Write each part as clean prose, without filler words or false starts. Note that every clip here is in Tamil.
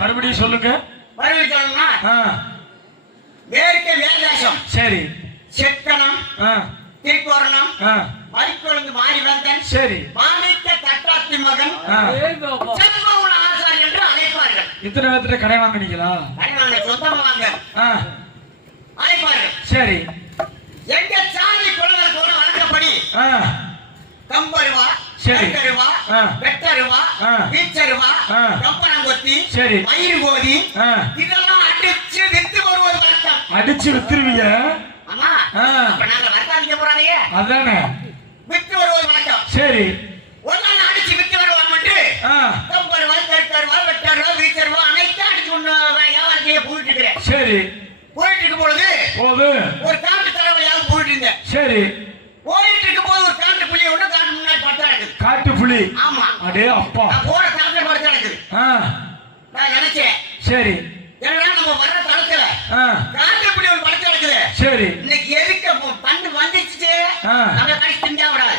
மறுபடியும் சொல்லுங்க. மறுபடியும் சொல்லணுமா? வேர்க்கை வேதாசம், சரி, செக்கணம், திருக்கோரணம், மறிக்கொழுந்து மாரிவந்தன், சரி, மாணிக்க தட்டாத்தி மகன், செல்வகுண ஆசாரி என்று அழைப்பார்கள். இத்தனை பேர்த்திட்ட கடை வாங்கினீங்களா? கடை வாங்க, சொந்தமா வாங்க அழைப்பார்கள். சரி, எங்க சாதி குலவர்களோட வழக்கப்படி கம்பருவா, சரி, கருவா, வெட்டருவா, வீச்சருவா, கம்பனங்கொத்தி, சரி, மயிர் கோதி, இதெல்லாம் அடிச்சு வித்து வருவது வழக்கம். அடிச்சு வித்துருவீங்க? ஆமா, அப்ப நாங்க வர்த்தாதிக்க போறாதே, அதானே வித்து வருவது வழக்கம். சரி, ஒரு நாள் அடிச்சு வித்து வருவாங்க என்று கம்பருவா, கருவா, வெட்டருவா, வீச்சருவா அனைத்தும் அடிச்சு வியாபாரம் செய்ய போயிட்டு இருக்கிறேன். சரி, போயிட்டு இருக்கும் பொழுது ஒரு காட்டு தலைவலியாக போயிட்டு இருந்தேன். சரி, போயிட்டு இருக்கும் போது ஒரு காட்டு புலி ஒண்ணு காட்டு முன்னாடி படுத்தா இருக்குது. காட்டு புலி? ஆமா. அடே அப்பா, போற காட்டுல படுத்தா இருக்குது. நான் நினைச்சேன், சரி, என்னடா நம்ம வர்ற தளத்துல காட்டு புலி ஒரு படுத்தா இருக்குது. சரி, இன்னைக்கு எதுக்கு பண்ணு வந்துச்சு, நம்ம கடிச்சு திண்டா விடாது.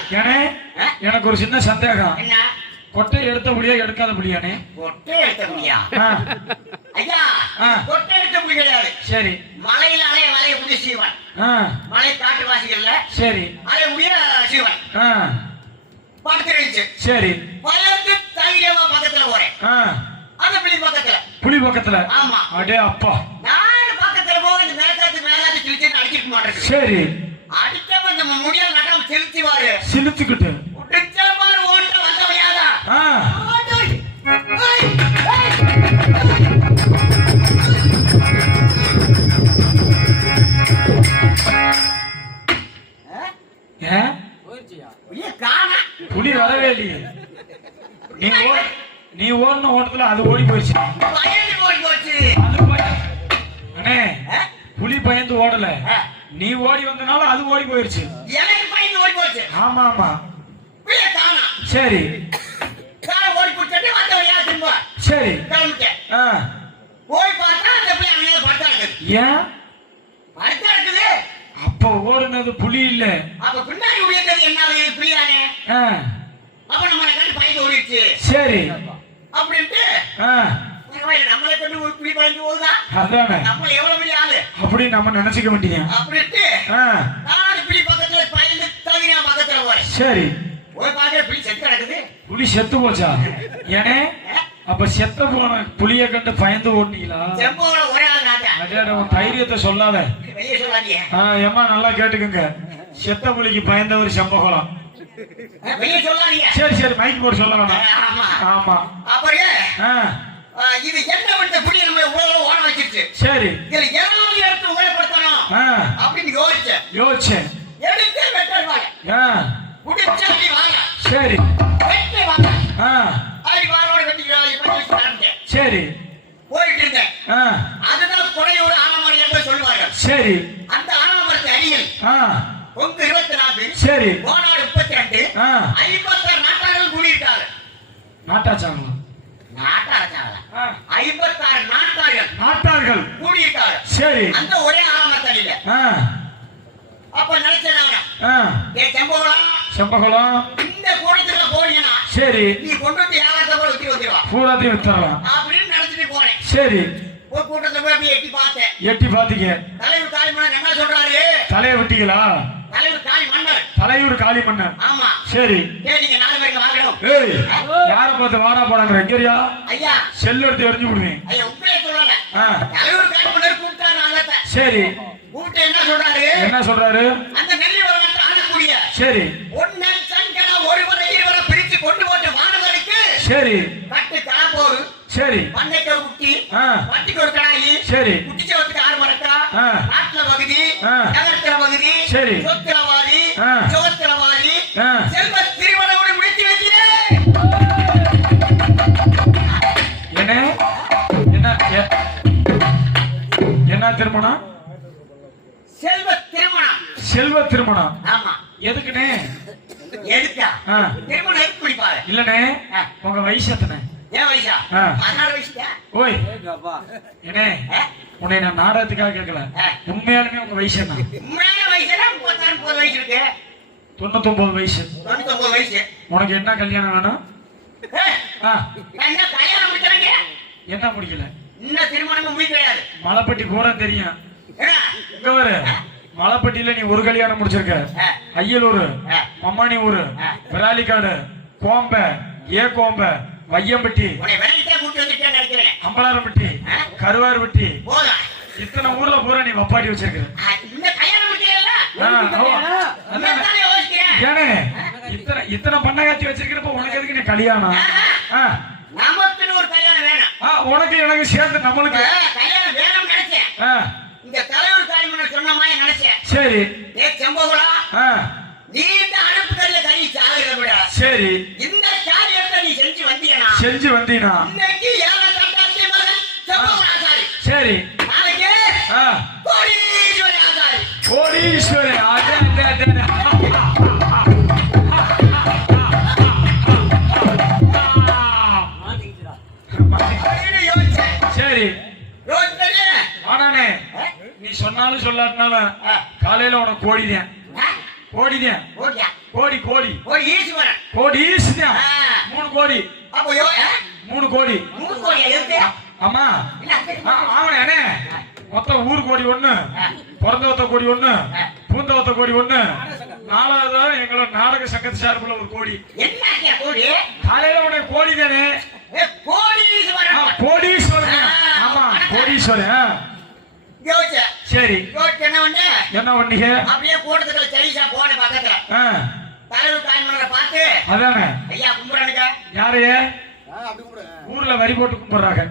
எனக்கு ஒரு சின்ன சந்தேகம். என்ன? கொட்டை எடுத்த புலியா எடுக்காத புலியானே? கொட்டை எடுத்த புலியா? ஐயா, கொட்டை எடுத்த புலி அப்படி கிடையாது. சரி. மலையில அலைய முடிய சீவன். மலை காட்டுவாசிகள்ல சரி அலைய முடிய சீவன். படுத்துருச்சு. சரி. பயந்து தைரியமா பக்கத்துல போறேன். அந்த புலி பக்கத்துல. ஆமா. அடே அப்பா. நான் பக்கத்துல போய் மேலாத்து கிழிச்சு அடிக்க மாட்டேன். சரி. அடிச்சவன் இந்த முடியல நட்டாம செலுத்திவாரு. செலுத்திக்கிட்டு உடிச்சமாறு ஓட்ட வந்தவையாதா. புலி வரவே இல்லையே. நீ ஓடின ஓட்டத்துல அது ஓடி போயிடுச்சு. அண்ணே புலி பயந்து ஓடல, நீ ஓடி வந்தனால அது ஓடி போயிருச்சு. எனக்கு பயந்து ஓடி போச்சு. ஆமா ஆமா. சரி. சரி. போய் பார்த்தா அந்த பிள்ளை அங்கே படுத்தா இருக்குது. ஏன் படுத்தா இருக்குது? அப்ப ஓடுனது புலி இல்ல. அப்ப பின்னாடி ஓடியது என்ன புலியானே? அப்ப நம்ம கண்டு பயந்து ஓடிச்சு. சரி. அப்படின்ட்டு நம்மளை கொண்டு புலி பயந்து போகுதா? அதானே. நம்ம எவ்வளவு பெரிய ஆளு அப்படி நம்ம நினைச்சுக்க மாட்டீங்க. அப்படின்ட்டு நான் புலி பக்கத்துல பயந்து தவிர பக்கத்துல போறேன். சரி. போய் பாக்க புலி செத்து கிடக்குது. புலி செத்து போச்சா? ஏனே அப்ப செத்த போன புலிய கண்டு பயந்து ஓடுனீங்களா? செம்போல ஒரே ஆள் நாட்டா. அடடே உன் தைரியத்தை சொல்லாத. வெளிய சொல்லாதீங்க. ஏம்மா நல்லா கேட்டுக்கங்க. செத்த புலிக்கு பயந்தவர் செம்பகோலம். வெளிய சொல்லாதீங்க. சரி சரி மைக் போட்டு சொல்லலாம். ஆமா ஆமா. அப்படியே இது என்ன பண்ண புலி நம்ம உலக ஓட வச்சிருச்சு. சரி. இதுல ஏதாவது எடுத்து உபயோகப்படுத்தணும் அப்படின்னு யோசிச்சேன். எடுத்து வெட்டவாங்க. குடிச்சு அப்படி வாங்க. சரி. வெட்டி வாங்க. அப்படி வாரோட வெட்டிக்கிறாங்க. சரி. போயிட்டு இருந்தேன். அதுதான் கொடையோட ஆலமரம் என்று சொல்லுவார்கள். சரி. அந்த ஆலமரத்தை அடியில் பொங்கு 24. சரி. கோனாடு 32. 56 நாட்டார்கள் கூடியிருக்காங்க. நாட்டாச்சாங்களா? நாட்டாச்சாங்களா? 56 நாட்டார்கள் கூடியிருக்காங்க. சரி. அந்த ஒரே ஆலமரத்தை அடியில. அப்ப நினைச்சேன் செம்பகோலம் இந்த கூடத்துல போனீங்கன்னா சரி நீ கொண்டு வந்து யாராவது கூட ஊத்தி வந்துருவா. பூராத்தையும் வித்துறலாம் அப்படின்னு நினைச்சிட்டு போனேன். சரி. ஒரு கூட்டத்தை போய் அப்படியே எட்டி பார்த்தேன். எட்டி பாத்தீங்க. தலைவர் காளிமன்னன் என்ன சொல்றாரு? தலையை விட்டீங்களா? தலைவர் காளிமன்னன். தலைவர் காளிமன்னன். ஆமா. சரி. நீங்க 4 பேருக்கு வாங்கணும். ஏய் யார பார்த்து வாடா போடாங்க எங்கறியா? ஐயா செல் எடுத்து எறிஞ்சு விடுவேன். ஐயா உங்களே சொல்லல. தலைவர் காளிமன்னர் கூப்பிட்டாரு நாங்கட்ட. சரி. கூப்பிட்டு என்ன சொல்றாரு? அந்த நெல்லி வரலாற்று ஆளக்கூடிய சரி ஒண்ணன் சங்கன ஒருவரை இருவரை பிரிச்சு கொண்டு போட்டு வானவருக்கு சரி கட்டு காப்போரு சரி பண்ணைக்கு ஒரு குட்டி பட்டிக்கு ஒரு கடாயி சரி குட்டிச்சவத்துக்கு 6 மரக்கா நாட்டுல பகுதி நகரத்துல பகுதி சரி சொத்திரவாதி சோத்திரவாதி செல்வ திருமணோடு முடித்து வைக்கிறேன். என்ன திருமணம்? செல்வ திருமணம். ஆமா. எதுக்குனே? எதுக்கா? திருமணம் எதுக்கு குடிப்பாரு? இல்லனே உங்க வயசு எத்தனை? ஏன் வயசா? 16 வயசுடா. ஓய் என்னே உன்னை நான் நாடகத்துக்காக கேட்கல. உண்மையாலுமே உங்க வயசு என்ன? உண்மையான வயசுனா 36 வயசு இருக்கு. 99 வயசு. 99 வயசு. உனக்கு என்ன கல்யாணம் வேணும்? என்ன கல்யாணம் முடிச்சாங்க? என்ன முடிக்கல? இன்னும் திருமணம் முடிக்கலையாது. மலைப்பட்டி பூரா தெரியும். இங்க வரு மலைப்பட்டியில நீ ஒரு கல்யாணம் முடிச்சிருக்க. ஐயலூர், மம்மானி ஊரு, விராலிக்காடு, கோம்ப, கோம்ப, வையம்பட்டி, அம்பலாரம்பட்டி, கருவார்பட்டி, இத்தனை ஊர்ல பூரா நீ வப்பாட்டி வச்சிருக்க. ஏனே இத்தனை பண்ணகாட்சி வச்சிருக்கிறப்ப உனக்கு எதுக்கு நீ கல்யாணம்? நமக்கு ஒரு கல்யாணம் வேணும். உனக்கு எனக்கு சேர்ந்து நம்மளுக்கு கல்யாணம் வேணும் நினைச்சேன். இந்த தலைவர் காளிமன்னன் சொன்ன மாதிரி நினைச்சேன். சரி. செம்பகுலா நீ இந்த அடுப்பு கல்ல கறி சாகுறத விட சரி இந்த காரியத்தை நீ செஞ்சு வந்தீனா இன்னைக்கு ஏழை தட்டாசி மகன் செம்பகுலா ஆசாரி. சரி. நாளைக்கு கோடீஸ்வரி ஆசாரி. கோடீஸ்வரி சரி ஆனானே நீ சொன்னாலும் சொல்லாட்டினாலும் காலையில உனக்கு கோடிதான். கோடிதான். கோடி கோடி கோடி ஈஸ்வரன். கோடி ஈஸ்வரன். 3 கோடி. அப்போ 3 கோடி. 3 கோடி எதுக்கு? ஆமா. ஆமாண்ணே மொத்தம் ஊர் கோடி ஒண்ணு, பிறந்தவத்த கோடி ஒண்ணு, பூந்தவத்த கோடி ஒண்ணு, நாலாவது எங்களோட நாடக சங்கத்து சார்புல ஒரு கோடி. என்ன கோடி? காலையில உடனே கோடி தானே, கோடீஸ்வரன். கோடீஸ்வரன். ஆமா கோடீஸ்வரன். சரி என்ன பண்ணீங்க? அப்படியே கூட்டத்துல சைஸா போன பக்கத்துல தலைவர் காய்மலரை பார்த்து அதானே ஐயா கும்பிடுறானுங்க. யாரு ஊர்ல வரி போட்டு கும்பிடுறாங்க.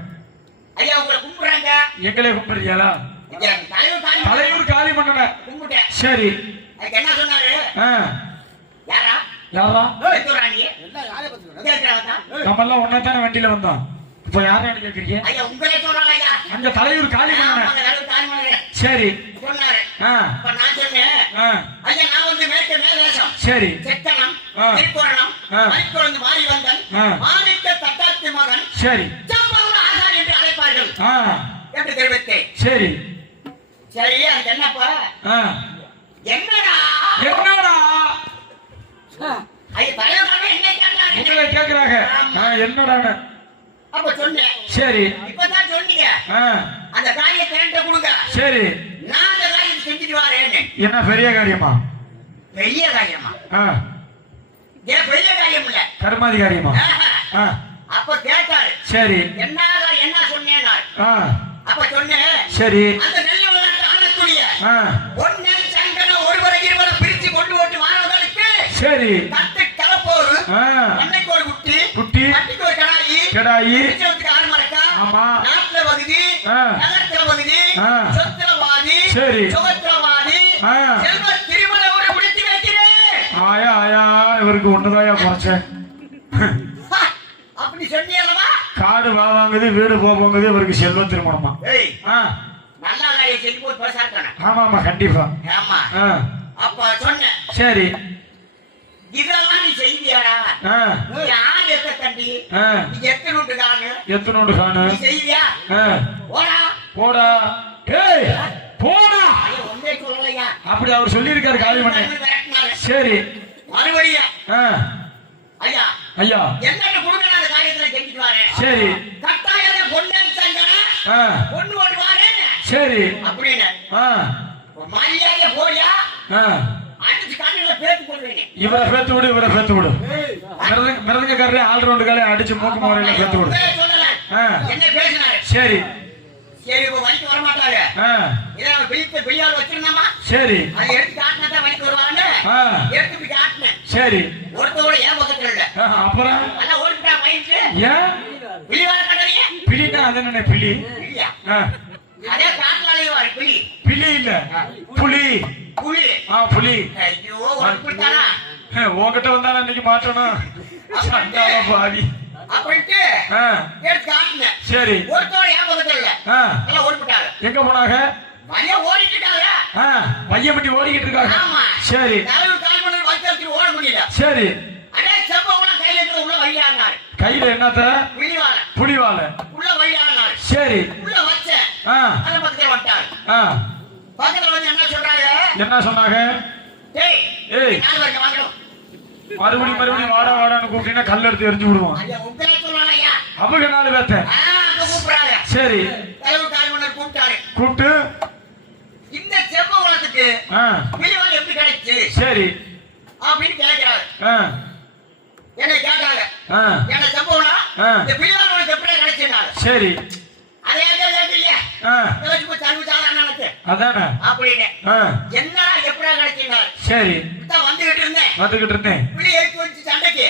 ஐயா உங்களை கும்பிடுறாங்க. எங்களே கும்பிடுறீங்களா? தலைவர் காலி பண்ணன கும்பிட்டேன். சரி அதுக்கு என்ன சொன்னாரு? யாரா யாரா நம்ம எல்லாம் ஒன்னா தானே வண்டியில வந்தோம். இப்ப யாரான்னு கேக்குறீங்க? ஐயா உங்களே சொல்றாங்க. ஐயா அந்த தலைவர் காலி பண்ணன. தலைவர் காய்மலரை சரி சொன்னாரு. அப்ப நான் சொன்னேன் ஐயா நான் வந்து மேற்கு மேலேசம் சரி செத்தனம் திருக்குறணம் மணிக்குழந்து மாறி வந்தன் மாணிக்க தட்டாத்தி மகன் சரி சம்பள ஆசார் என்று அழைப்பார்கள் என்று தெரிவித்தேன். சரி சரி அது என்னப்பா? என்னடா என்னடா ஐயா தலைவர் என்ன கேட்டாங்க? உங்களை கேக்குறாங்க என்னடான்னு. அப்ப சொன்னேன். சரி இப்பதான் சொன்னீங்க அந்த காரியத்தை என்கிட்ட கொடுங்க. சரி நான் அந்த காரியத்தை செஞ்சுட்டு வரேன்னு. என்ன பெரிய காரியமா? பெரிய காரியமா? ஏன் பெரிய காரியம் இல்ல, கர்மாதி காரியமா? அப்ப கேட்டாரு. சரி என்ன சொன்னேன்? அப்ப சொன்னேன். சரி அந்த நெல்லை விளையாட்டு ஆளக்கூடிய ஒன்னு சங்கன ஒருவரை இருவரை பிரிச்சு கொண்டு ஓட்டு மாணவர்களுக்கு சரி தட்டு கலப்போரு அன்னைக்கு ஒரு குட்டி குட்டி கட்டிக்கு ஒரு கடாயி கடாயி ஆறு மரக்கா ஆமா நாட்டுல பகுதி நகரத்துல பகுதி சொத்துல பாதி சரி சுகத்துல பாதி செல்வ திருமண ஒரு முடித்து வைக்கிறேன். ஆயா ஆயா இவருக்கு ஒண்ணுதாயா குறைச்சேன். அப்படி சொன்னீங்களா? காடு வாங்குது வீடு போகுது இவருக்கு செல்வ திருமணமா? நல்லா காரியம் செஞ்சு போய் பேசாட்டானே. ஆமா ஆமா கண்டிப்பா. ஆமா அப்ப சொன்னேன். சரி இதெல்லாம் நீ செய்வியாடா? யார் எத்த தண்டி எத்தனோண்டு காணு எத்தனோண்டு காணு நீ செய்வியா? போடா போடா ஏய் போடா ஒன்றே சொல்லலையா? அப்படி அவர் சொல்லி இருக்காரு காலி பண்ண. சரி மறுபடியும் ஐயா ஐயா என்னன்னு கொடுங்க அந்த காரியத்துல செஞ்சுட்டு வரேன். சரி கட்டாயத்தை பொண்ணு சங்கன பொண்ணு ஓட்டு வரேன். சரி அப்படின்னு மரியாதையா போயா அடிச்சு காலையில பேத்து போடுவேன். இவரை பேத்து விடு இவரை பேத்து விடு. மிருதங்கக்காரரே ஆல்ரவுண்ட் காலையை அடிச்சு மூக்கு மாறையில பேத்து விடு. என்ன பேசினாரு? சரி சரி இப்ப வலிக்கு வர மாட்டாங்க. இதான் பிள்ளையால் வச்சிருந்தாமா? சரி அதை எடுத்து காட்டினா தான் வலிக்கு வருவாங்க. எடுத்து காட்டினேன். சரி ஒருத்தோட ஏன் பக்கத்துல இல்ல. அப்புறம் அதான் ஓடிட்டா பயிற்சி ஏன் பிள்ளையால கண்டறிய பிடினா அது என்ன பிடி இல்லையா? அதே காட்டினாலே வர பிள்ளி பிள்ளி இல்ல புலி புலி புலி. ஐயோ ஒருத்தானா உங்ககிட்ட வந்தா இன்னைக்கு மாட்டணும் பாதி அப்படின்ட்டு எடுத்து காட்டினேன். சரி ஒருத்தோட ஏன் பக்கத்துல இல்ல எல்லாம் ஓடிட்டாங்க. எங்க போனாங்க? வழியா ஓடிட்டு இருக்காங்க. பையப்பட்டி ஓடிக்கிட்டு இருக்காங்க. ஆமா சரி தலைவர் கால் பண்ணி வச்சு ஓட முடியல. சரி அடே செம்பவனா கையில எடுத்து உள்ள வழியானாரு. கையில என்னத்த? புலிவால புலிவால உள்ள வழியானாரு. சரி உள்ள வச்சேன். அந்த பக்கத்துல வந்துட்டாரு. பக்கத்துல வந்து என்ன சொல்றாங்க? என்ன சொன்னாங்க? டேய் ஏய் நாலு வரைக்கும் வாங்கணும். மறுபடியும் வாடா வாடான்னு கூப்பிட்டீங்கன்னா கல் எடுத்து எரிஞ்சு விடுவோம். ஐயா உங்களே சொல்றாங்க ஐயா. அவங்க நாலு பேத்த கூப்பிடுறாங்க. சரி தலைவர் கால் பண்ணி கூப்பிட்டாரு. கூப்பிட்டு இந்த செம்பவனத்துக்கு புலிவால் எப்படி கிடைச்சு? சரி அப்படின்னு கேட்கிறாரு. என்ன கேட்டாங்க? என்ன செம்பவனா இந்த புலிவால் உனக்கு எப்படி கிடைச்சுனாங்க? சரி அதே இல்லையா? அதானே அப்படின்னு என்ன எப்படா கிடைச்சினாரு? சரி வந்துகிட்டு இருந்தேன். புலி எடுத்து வச்சு சண்டைக்கு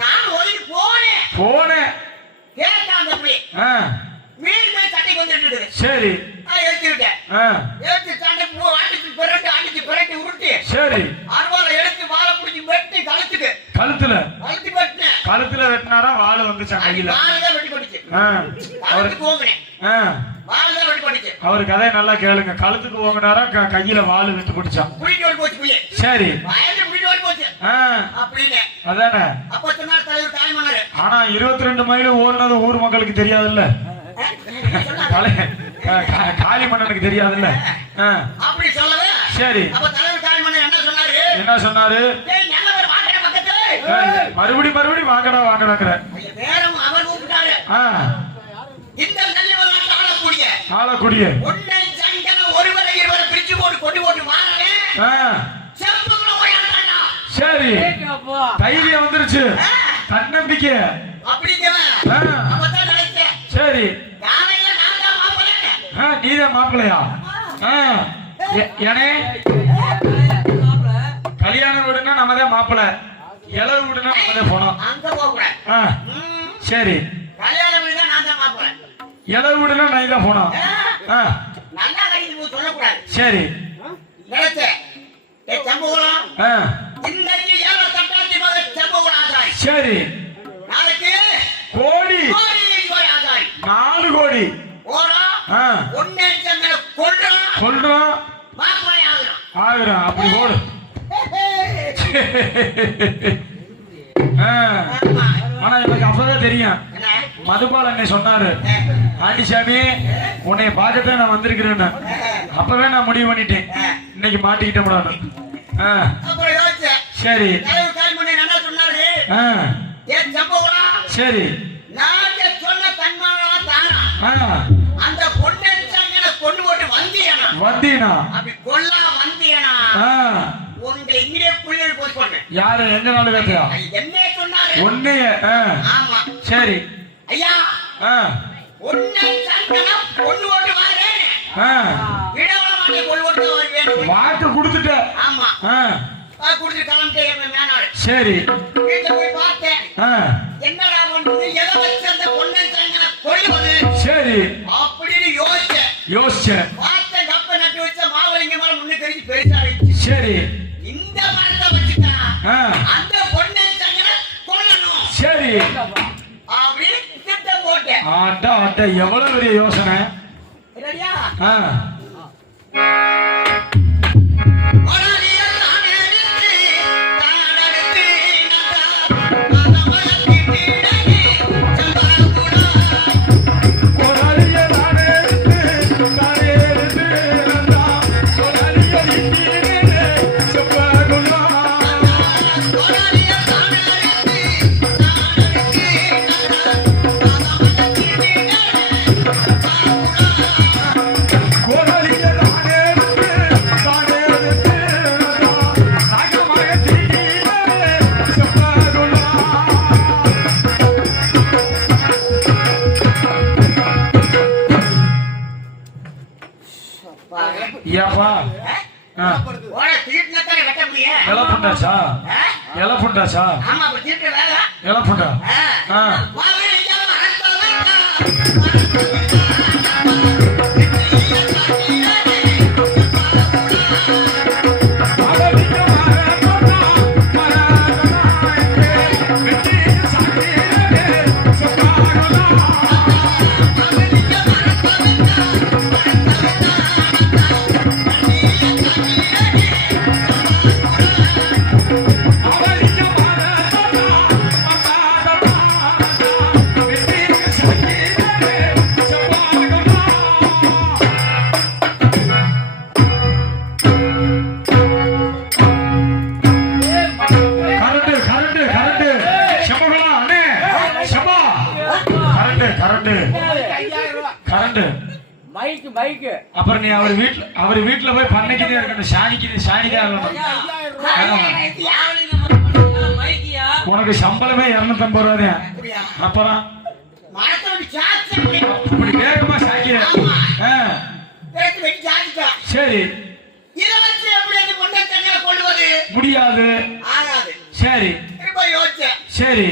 நான் ஒதுங்கி போனேன். கேட்டா அந்த புலி மீன் சண்டைக்கு வந்துட்டு. சரி எடுத்துக்கிட்டேன். எடுத்து சண்டை அடிச்சு பிறட்டி உருட்டி சரி அறுவாலை எடுத்து வாழை பிடிச்சி வெட்டி கழுத்துல வெட்டினேன். கழுத்துல வெட்டினாரா வாழை வந்து சண்டையில வாழைதான் வெட்டி போட்டுச்சு. கழுத்துக்கு ஓங்கினேன். வாழைதான் வெட்டி போட்டுச்சு. அவரு கதையை நல்லா கேளுங்க. கழுத்துக்கு ஓங்கினாரா கையில வாழை வெட்டி போட்டுச்சான். புளிட்டு ஓடி போச்சு புலி. சரி வயது புளிட்டு ஓடி போச்சு அப்படின்னு அதானே. அப்ப சொன்னார் தலைவர் கால் பண்ணாரு. ஆனா 22 மைல் ஓடுனது ஊர் மக்களுக்கு தெரியாதுல்ல. காலி மன்னனுக்கு தெரியாதுல்ல. அப்படி சொல்லவே சரி அப்ப தலைவர் கால் பண்ண என்ன சொன்னாரு? மறுபடியும் வாங்கடாங்கிற அவர் கூப்பிட்டாரு. ஆளக்கூடிய உன்னை கொண்டு போட்டு வாரேன் செம்புக்குள்ள ஓடியாண்டா. சரி தைரியம் வந்துருச்சு தன்னம்பிக்கை அப்படிங்கவன் அப்பதான் நினைச்சேன். சரி காலையில நான் தான் மாப்பிள்ளை. நீதான் மாப்பிள்ளையா ஏனே கல்யாண வீடுனா நம்ம தான் மாப்பிள்ளை இளவு வீடுனா நம்ம தான் போனோம் அங்க போக கூடாது. சரி கல்யாண வீடுனா நான் தான் மாப்பிள்ளை. இளவு வீடுனா நான் தான் போனோம் நல்லா கடிக்கு சொல்லக்கூடாது. சரி நினைச்சேன் செம்புகுளம் இன்னைக்கு ஏழை தட்டாத்தி முதல் செம்புகுளம் ஆசாரி. சரி நாளைக்கு கோடி ஆசாரி 4 கோடி கொள்றோம் ஆகுறோம் அப்படி போடு. ஆனா எனக்கு அப்பதான் தெரியும் மதுபால் அண்ணே சொன்னாரு ஆண்டிசாமி உன்னை பார்க்கத்தான் நான் வந்திருக்கிறேன்னு. அப்பவே நான் முடிவு பண்ணிட்டேன் இன்னைக்கு மாட்டிக்கிட்டோம். சரி சரி அந்த பொண்ணு கொண்டு போட்டு வந்தீனா அப்படி கொல்லா வந்தீனா உன்னை இங்கே புள்ளியல் போய் சொன்னேன். யாரு எந்த நாள் கேட்டியா என்ன சொன்னாரு ஒன்னே ஆமா சரி ஐயா உன்னை சந்தனா கொண்டு போட்டு வாரேன் இடவள மாட்டே கொண்டு போட்டு வாரேன் வாக்கு கொடுத்துட்ட. ஆமா குடிச்சு கிளம்பிட்டே மேனாடு. சரி வீட்டை போய் பார்த்தேன் என்னடா பண்ணுது எதை வச்சு அந்த பொண்ணை சந்தனா கொள்ளுவது. சரி அப்படின்னு யோசிச்சேன் பார்த்த கப்ப நட்டு வச்ச மாவலிங்க மரம் முன்ன தெரிஞ்சு பெருசாயிடுச்சு. சரி இந்த மரத்தை வச்சுட்டா அந்த பொண்ணை சந்தனா கொல்லணும். சரி அப்படின்னு திட்டம் போட்டேன். அட்ட எவ்வளவு பெரிய யோசனை. ரெடியா எலப்புண்டாச்சா எலப்புண்டா அப்புறம் நீ அவர் வீட்டுல போய் பண்ணைக்குதே இருக்கணும். சாணிதான் உனக்கு சம்பளமே 250 ரூபாய். அப்புறம் இப்படி வேகமா சாக்கிற. சரி முடியாது. சரி சரி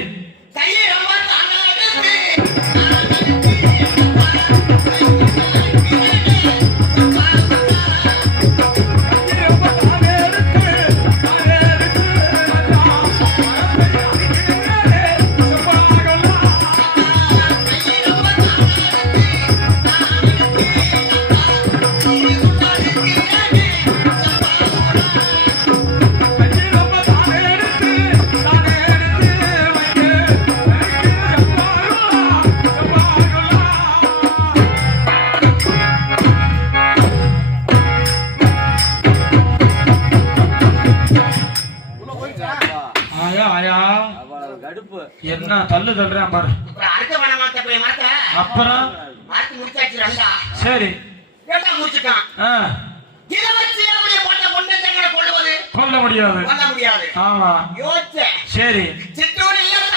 என்ன தள்ளு தள்ளுறேன் பாரு. அப்புறம் சரி முடிச்சுட்டான். கொல்ல முடியாது. கொல்ல முடியாது. ஆமா யோசிச்சேன். சரி சித்தூரில் தானே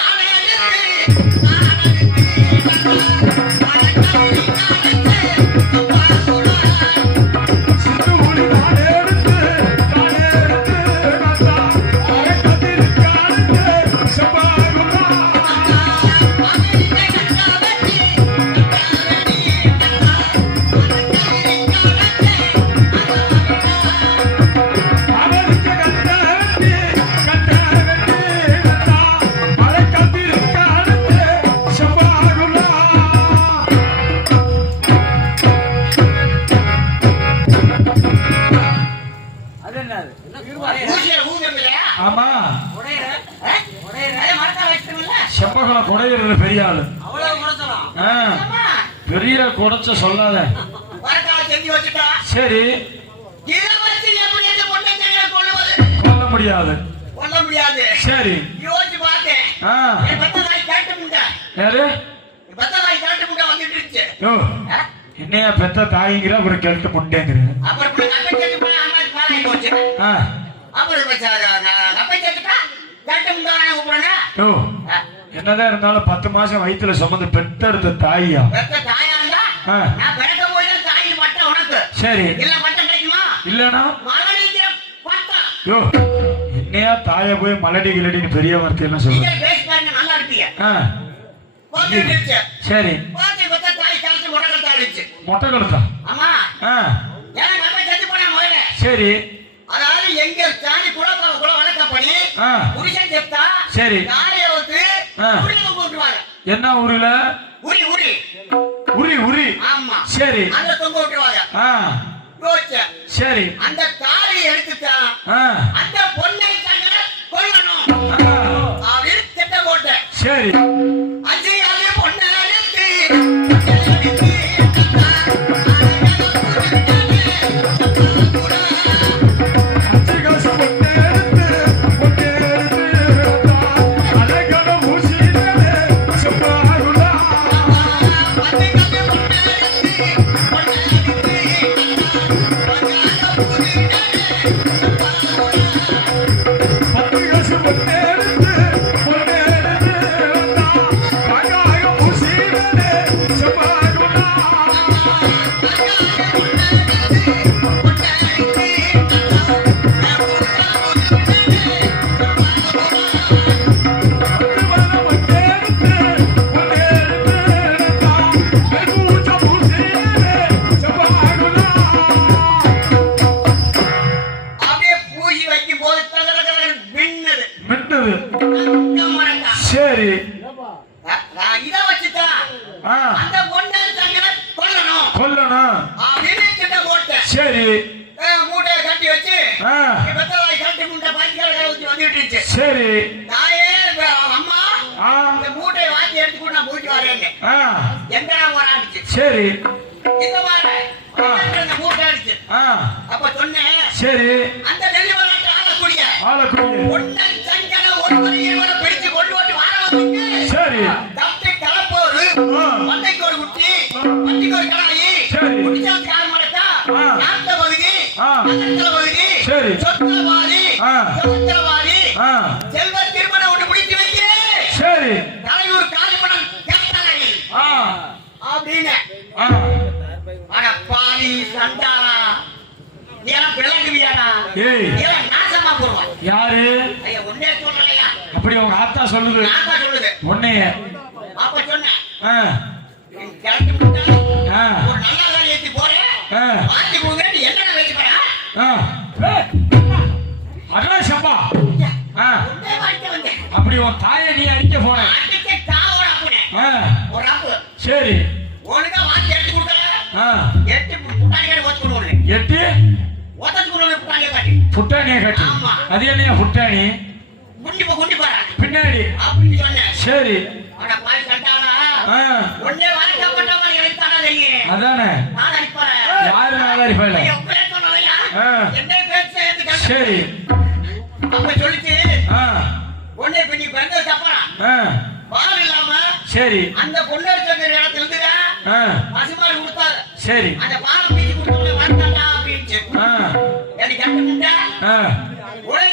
ஆமா செப்பகுளம் குடையிறது பெரிய ஆளு. பெரிய குடைச்ச சொல்லாத. சரி கொல்ல முடியாது. சரி யாரு என்னையா பெத்த தாய்ங்கிற அப்புறம் கேட்டு முட்டேங்கிற. என்னதான் இருந்தாலும் 10 மாசம் வயிற்றுல சுமந்து பெத்தெடுத்த தாயா. சரி இல்லனா என்னையா தாய போய் மலடி கிளடின்னு பெரிய வார்த்தை எல்லாம் சொல்லுங்க. சரி மொட்டை கழுத்தா. சரி அதாவது எங்க தாலி குலத்தவ வழக்கப்படி புருஷன் செத்தா சரி தாலியை வந்து உரியில போட்டுவாங்க. என்ன ஊருல? உரி உரி உரி உரி. ஆமா சரி அந்த தொங்க விட்டுவாங்க. சரி அந்த தாலியை எடுத்துட்டா அந்த பொண்ணை தங்க கொல்லணும் அப்படின்னு திட்டம் போட்டேன். சரி அஞ்சு அது பொண்ணை எடுத்து சரி இத வச்சுதான் அந்த பொண்ணை தங்க கொல்லணும் கொல்லணும் அப்படின்னு திட்டம் போட்டேன். சரி மூட்டையை கட்டி வச்சு கட்டி முட்டை பாய்க்கார வச்சு வந்துட்டு சரி தாயே அம்மா இந்த மூட்டையை வாங்கி எடுத்துக்கூட நான் போயிட்டு வரேன். எங்க போறான்னு சரி இந்த மாதிரி மூட்டை அடிச்சு அப்ப சொன்னேன். சரி அந்த டெலிவரி ஆளக்கூடிய பொண்ணை தங்கன ஒரு வரையில் பிடிச்சு கொண்டு வந்து வாரவதுக்கு சரி தப்பி கலப்போரு மண்டைக்கு ஒரு குட்டி பட்டிக்கு ஒரு கடாயி குடிச்சால் கால் மடக்கா நாட்ட பகுதி பக்கத்துல பகுதி சொத்தவாதி சொத்தவாதி செல்வ திருமணம் ஒன்று முடித்து வைக்கிறேன். சரி தலையூர் காலிமணம் கேட்டாலை அப்படின்னு அட பாவி சண்டாளா நீ எல்லாம் விளங்குவியாடா? நாசமா போடுவான். யாரு? ஐயா ஒன்னே சொல்லலையா? அப்படி உங்க ஆத்தா சொல்லுது. ஆத்தா சொல்லுது. ஒன்னைய அப்ப சொன்னேன். கிளம்பி போட்டா ஒரு நல்ல காரியத்தை போறேன். மாத்தி போங்க நீ என்ன வேலை பண்ணா? அதான் சம்பா. ஒன்னே வாய்க்க வந்தேன். அப்படி உன் தாயை நீ அடிக்க போன. அடிக்க தாவோட அப்பனே. ஒரு ஆப்பு. சரி. ஒழுங்கா வாங்கி எடுத்து கொடுக்கல. எட்டு புட்டாணியை ஓத்து கொண்டு எட்டு ஓத்தத்து கொண்டு புட்டாணியை காட்டி. புட்டாணியை காட்டி. அது என்னையா புட்டாணி? குண்டி பாரு. பின்னாடி. அப்படி சொன்னேன். சரி. அட பாய் கண்டாளா? ஒண்ணே வாங்க போட்ட மாதிரி எடுத்தாடா தெரியும். அதானே. நான் அடிப்பாரே. யாரு நான் அடிப்பல? ஐயோ பேச சொன்னவையா? என்ன பேச்ச எடுத்து சரி. அப்ப சொல்லிச்சு. ஒண்ணே பின்னி பிறந்த தப்பா. பால் இல்லாம சரி அந்த பொண்ணு இருக்கிற இடத்துல இருந்து பசுமாடு கொடுத்தாரு. சரி அந்த பால் பீச்சி கொடுத்தவங்க வரட்டாடா அப்படின்னு எனக்கு கட்டு முட்டை ஒரே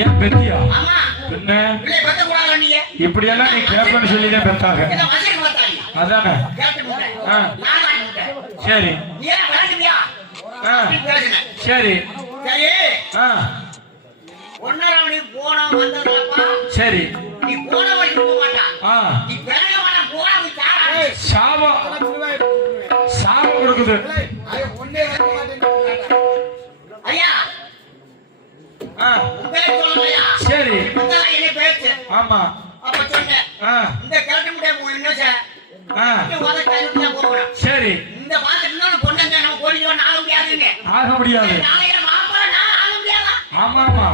ஏன் பெத்தியா ஆமா என்ன பிள்ளை பெத்த கூடாது நீங்க இப்படியெல்லாம் நீ கேட்பன்னு சொல்லிதான் பெத்தாங்க என்ன வசதி பார்த்தாங்க அதானே கேட்டு முட்டை ஆ. நான் வாங்கி முட்டை சரி நீ ஏன் வேண்டுமியா ஆ. பேசுனேன் சரி சரி ஆ ஒன்னரை மணிக்கு போனா வந்ததாப்பா சரி நீ போன வழிக்கு போக மாட்டான் ஆ நீ பிறகு வேணா போறாங்க சாரா சாபம் சாபம் கொடுக்குது ஐயா ஆ உன் பேர் சொல்லலையா சரி அதான் என்ன பேச்சு ஆமா அப்ப சொன்னேன் ஆ இந்த கேட்டு முட்டை இன்னும் சார் ஆ போகணும் சரி இந்த பாத்து இன்னொரு பொண்ணுங்க நம்ம கோடி ஆக முடியாதுங்க ஆக முடியாது நாளைய மாப்பிள்ள நான் ஆக முடியாதா ஆமா ஆமா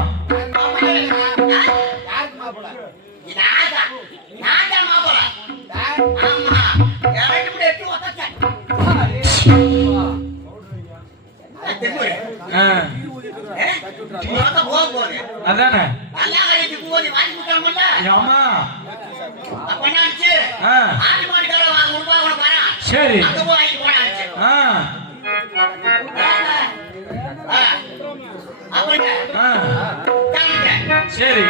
ஆ அதானே ஆமா ஆ சரி ஆ ஆ சரி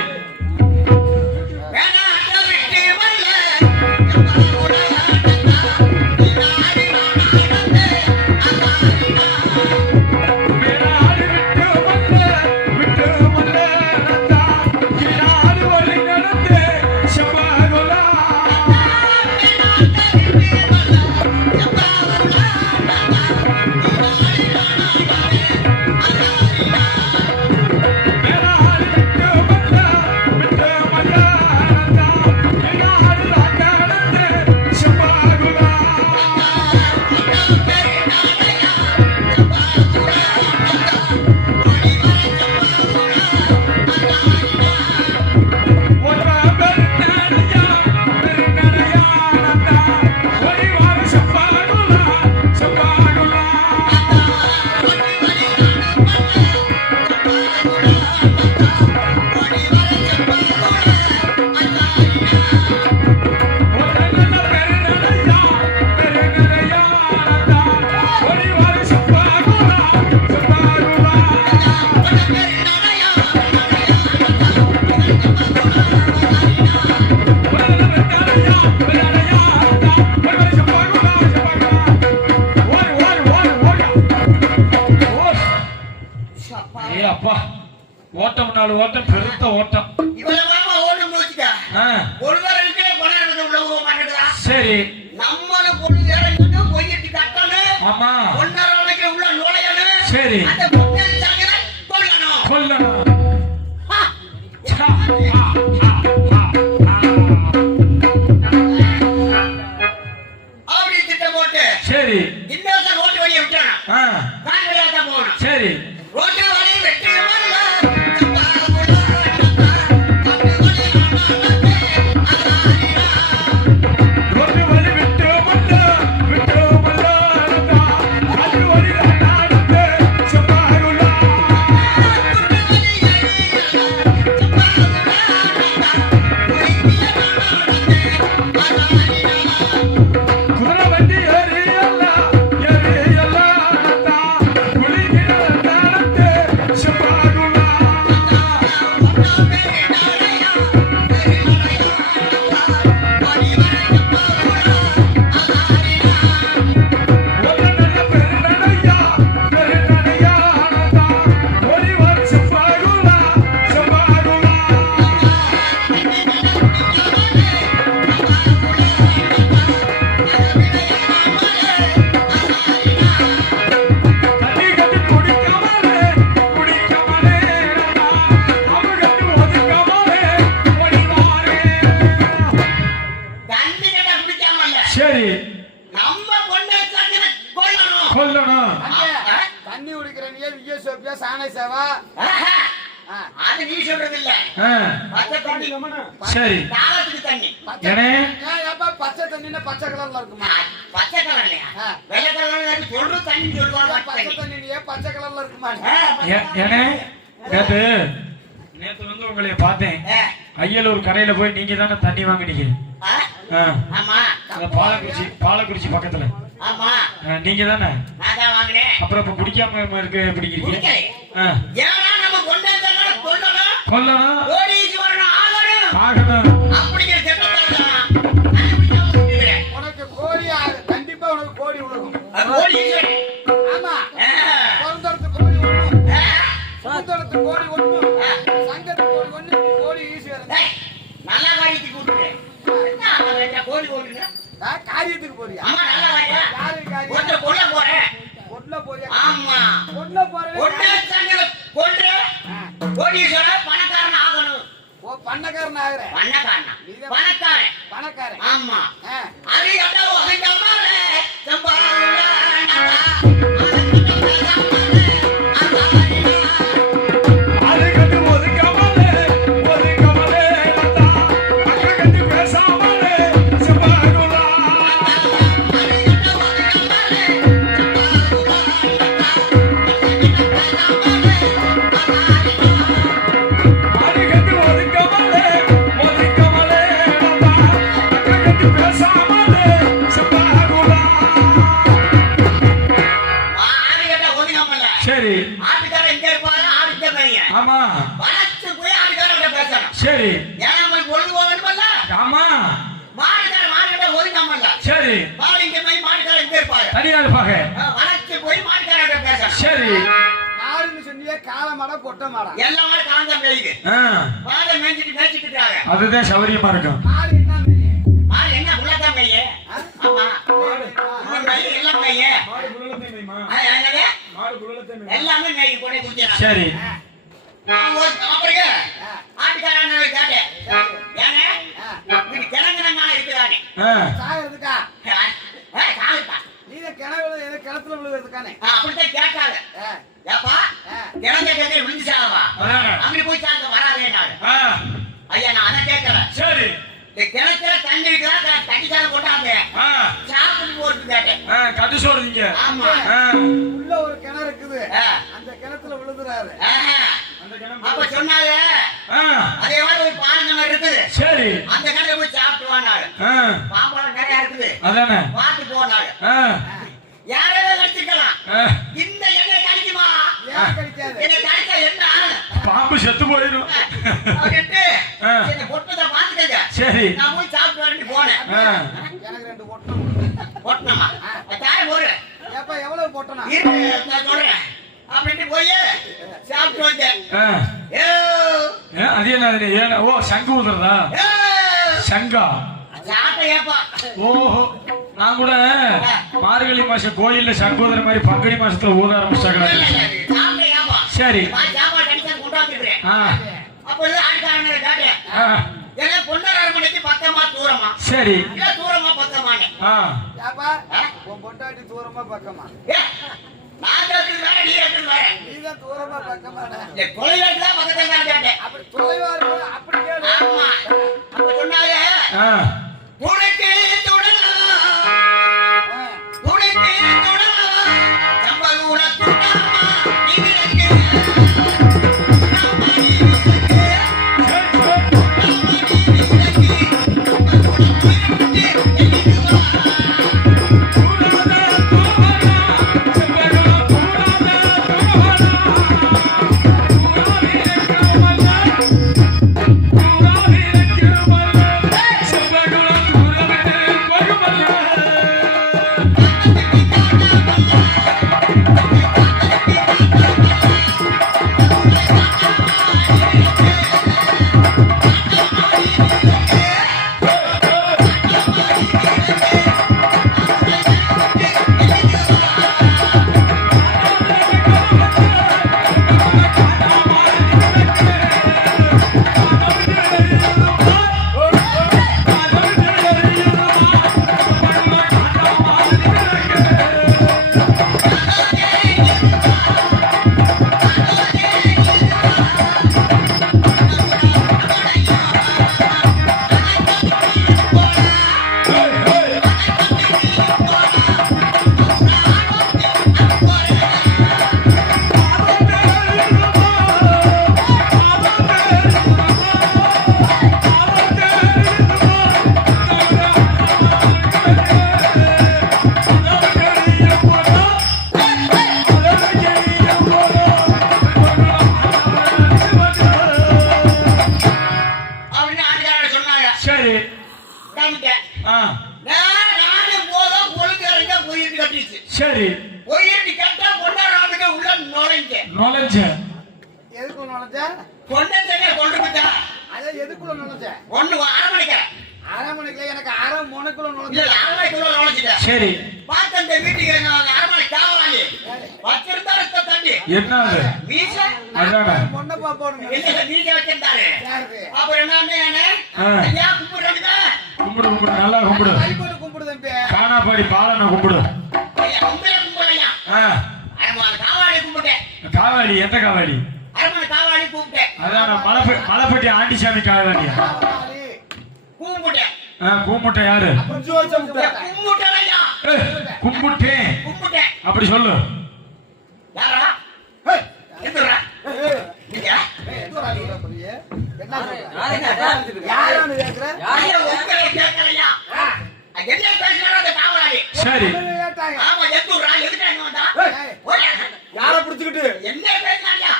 அப்பா ஓட்டம் 4 ஓட்டம் பெருத்த ஓட்டம் சரி ஆமா சரி கொல்லணும் சா, ஆ, ஆ, ஆ, ஆ. சரி ஆ சரி ஒரு வழி விட்டு முள்ள விட்டு முள்ள அது வழி நாடுது சபாகுலா குதிரை வண்டி ஏறியல்ல குளிக்கிற தாளத்து சபாகுலா ஒரு நல்ல பெருநடையா பெருநடையா ஒரு வரி சபாகுலா சபாகுலா தண்ணி கட்டி குடிக்காமலே குடிக்காமலே அவகட்டு ஒதுக்காமலே ஓடிவாரே சரி கொல்லணும் தண்ணி குடிக்கிறனியே விஜய சோப்பியா சாணை சேவா அது நீ சொல்றது இல்ல ஆ, பச்சை தண்ணி சரி தாகத்துக்கு தண்ணி ஏனே ஏப்பா பச்சை தண்ணின்னா பச்சை கலர்ல இருக்குமா பச்சை கலர்லையா வெள்ளை கலர்ல சொல்றது தண்ணி சொல்லுவாங்க பச்சை தண்ணி பச்சை கலர்ல இருக்குமா ஏனே நேத்து உங்களை பார்த்தேன் அய்யலூர் கடையில போய் நீங்க தானே தண்ணி வாங்குனீங்க ஆ, ஆமா அந்த பாலக்குறிச்சி பக்கத்துல ஆமா நீங்க தானே நான் தான் வாங்கினேன் அப்புறம் இப்ப குடிக்காம இருக்க பிடிக்கிறீங்க குடிக்கலை. ஆ, ஏன்னா நம்ம கொண்டு வந்தா கொல்லணும் கொல்லணும் கோடீஸ்வரன் ஆகணும் ஆகணும் அப்படிங்கிற திட்டத்தை தான் கண்டுபிடிக்காம விட்டுக்கிறேன். உனக்கு கோடி கண்டிப்பா உனக்கு கோடி விழுகும். கோடீஸ்வரன் ஆமா, ஆ. பிறந்தடத்து கோடி ஒண்ணு, ஆ. சுத்தடத்து கோடி ஒண்ணு, சங்கத்து கோடி ஒண்ணு, கோடி ஈஸ்வரன். டேய், நல்ல காரியத்துக்கு கூப்பிட்டுக்கிறேன். என்ன அவன் ரெண்டா கோடி ஓடுங்க? காரியத்துக்கு போறியா? ஆமா, நல்ல காரியம். யாரு காரியம்? ஒருத்தர் கொல்ல போறேன். கொல்ல போறியா? ஆமா. கொல்ல போறேன். ஒண்ணு சங்கர கொன்று கோடீஸ்வரன் பணக்காரன் ஆகணும். ஓ, பண்ணக்காரன் ஆகுறேன். பணக்காரனா? பணக்காரன். பணக்காரன். ஆமா. ஆ. அது எட்டோ ஒதுங்கம்மாலே, செம்பாலுள்ள நட்டா. அது கண்டு ஒதுக்காமலே ஒதுக்காமலே நட்டா அக்கா கண்டு பேசாமலே செம்பாகுலா அது கண்டு ஒதுக்காமலே ஒதுக்காமலே நட்டா அக்கா கண்டு பேசாமலே செம்பாகுலா ஆறு எட்டோ ஒதுங்கம்மல. சரி ஆட்டுக்காரன் இங்க இருப்பாரு, ஆடுக்க பையன். ஆமா வளர்த்து போய் ஆட்டுக்காரன் பேசணும். சரி ஏன்னா நம்மளுக்கு பொழுது போகணுமல்ல? ஆமா மாடுகிட்ட ஒதுங்கம்மல்ல. சரி மாடு இங்க போய் மாட்டுக்காரன் இங்க இருப்பாரு. தனியா இருப்பாங்க வளர்த்து போய் மாட்டுக்காரன் பேசணும். சரி மாடுன்னு சொன்னியே, காளை மாடா பொட்டை மாடா? எல்லா மாடும் காந்தா மேய்க்குது. ஆ, மாடை மேய்ச்சிட்டு இருக்காங்க. அதுதான் சௌரியமா இருக்கும் மாடு என்ன மேயும்? மாடு என்ன உள்ளதான் மேய்ய? ஆமா. உன் மேய்ய, எல்லாம் மேய்ய. என்னது? எல்லாமே மேய்க்கு கொண்டே குடிக்கிறாங்க. சரி அப்புறம் ஆட்டுக்காரன் கேட்டேன், ஏங்க இப்படி கிணங்குனா இருக்குதானே? ஆ, சாகிறதுக்கா? சாகுப்பா. நீங்க கிணறு எது கிணத்துல விழுகிறதுக்கானே? அப்படித்தான் கேட்டாங்க. ஏப்பா கிணங்க கேட்க விழுந்து சாகவா? அதானே. அப்படி போய் சாக வராதேன்னாரு. ஆ, ஐயா நான் அதை கேட்கல. சரி இந்த கிணத்துல தண்ணி இருக்குதா, தண்ணி சாக போட்டாங்க ஆ, சாப்பிட்டு போட்டு கேட்டேன். ஆ, கட்டு சொல்றீங்க ஆமா. ஆ, உள்ள ஒரு கிணறு இருக்குது, ஆ. அந்த கிணத்துல விழுதுறாரு. ஆஹா. அந்த கிணம் அப்ப சொன்னாங்க ஆ, அதே மாதிரி ஒரு பாருங்க இருக்குது, சரி அந்த கடையில போய் சாப்பிட்டு வாங்க. ஆ, பாம்பளம் நிறைய இருக்குது, அதானே பார்த்து போனாங்க. ஆ, யாராவது கடிச்சிருக்கலாம். ஆ, இந்த எண்ணெய் கடிக்குமா? ஏன் கிடைக்காது? என்னை கடிச்சா என்ன? பாம்பு செத்து போயிடும் அப்படின்ட்டு ஆ. இந்த பொட்டத்தை பார்த்துக்கங்க. சரி நான் போய் சாப்பிட்டு வரேன்னு போனேன். ஆ, எனக்கு 2 பொட்டணும் கொடுங்க. பொட்டமா? தாய் ஒரு ஏப்பா எவ்வளவு பொட்டனா? இரு, நான் சொல்றேன் அப்படின்ட்டு போய் சாப்பிட்டு வந்தேன். ஆ. ஏ, ஏ, அது என்ன அது ஏன் ஓ சங்கு ஊதுறதா ஏ, சங்கா சாப்பிட்ட ஏப்பா. ஓஹோ நான் கூட மார்கழி மாசம் கோயில்ல சங்கு ஊதுற மாதிரி பங்குனி மாசத்துல ஊத ஆரம்பிச்சாங்க சாப்பிட்ட ஏப்பா. சரி நான் சாப்பாடு கடிச்சா கொண்டாந்துருக்கிறேன். ஆ, அப்போ ஆட்டுக்காரங்க கேட்டேன், ஆ, ஏன்னா பொன்னரை மணிக்கு பக்கமா தூரமா சரி இல்ல தூரமா பக்கமானே? ஆ, ஏப்பா உன் பொண்டாட்டி தூரமா பக்கமா? நான் கேட்கறது வேற, நீ கேட்கறது வேற. நீதான் தூரமா பக்கமான? இந்த தொலைவேட்டுல பக்கத்துல தான் கேட்டேன். அப்படி தொலைவா இருக்கும், அப்படி கேளு. ஆமா. அப்ப சொன்னாங்க, ஆ, உனக்கு துணலாம், ஆ. உனக்கு துணலாம், சம்பளூர துணாமா, இதுக்கு செம்பகுளம் நுழைஞ்சேன். எதுக்குள்ள நுழைஞ்ச? பொண்ணை கொண்டு போட்டா அதே எதுக்குள்ள நுழைஞ்ச? ஒண்ணு அரமணிக்க அரமனைக்குள்ள எனக்கு அரை முனைக்குள்ள இல்ல நுழைஞ்ச. அரமணிக்குள்ள நுழைச்சிட்டேன். சரி பார்த்த அந்த வீட்டுக்கு அரமணை காவலாளி வச்சிருந்தா ரத்த தண்ணி என்ன அது? மீச அதானே. பொண்ணை பாப்போம். இல்ல மீச வச்சிருந்தாரு. சரி. அப்புறம் என்ன ஐயா கும்பிடுறதுங்க கும்பிடு கும்பிடு நல்லா கும்பிடு. கைகோட்டு கும்பிடு தம்பி. காணாப்பாடி பாலனை கும்பிடு. ஐயா உங்களை கும்பிடலையா ஆ, அரமணை காவலாளி கும்பிட்டேன். காவாடி எந்த காவாடி? அரமணை காவலாளி கூப்பிட்டேன். அதான் மலைப்பட்டி ஆண்டிசாமி காவாடியா? காவலாளி. கும்பிட்டேன். கூமுட்டை யாரு? கொஞ்சம் வருஷம் கும்பிடு. கும்பிட்டலையா கும்பிட்டேன் கும்பிட்டேன். அப்படி சொல்லு. யாரா ஏய், எதுரா ஏய், நீங்க எதுக்குடா நீ இவ்வளவு பெரிய? என்ன சொல்ற? யாரான்னு கேக்குற? ஐயா உங்களை கேட்கலையா என்ன பேசுறாரு அந்த காவலாளி? சரி உடனே கேட்டாங்க. ஆமா எதுரா எதுக்காக வந்தா ஏய், ஓயா யார புடிச்சுக்கிட்டு? என்ன பேசுறாயா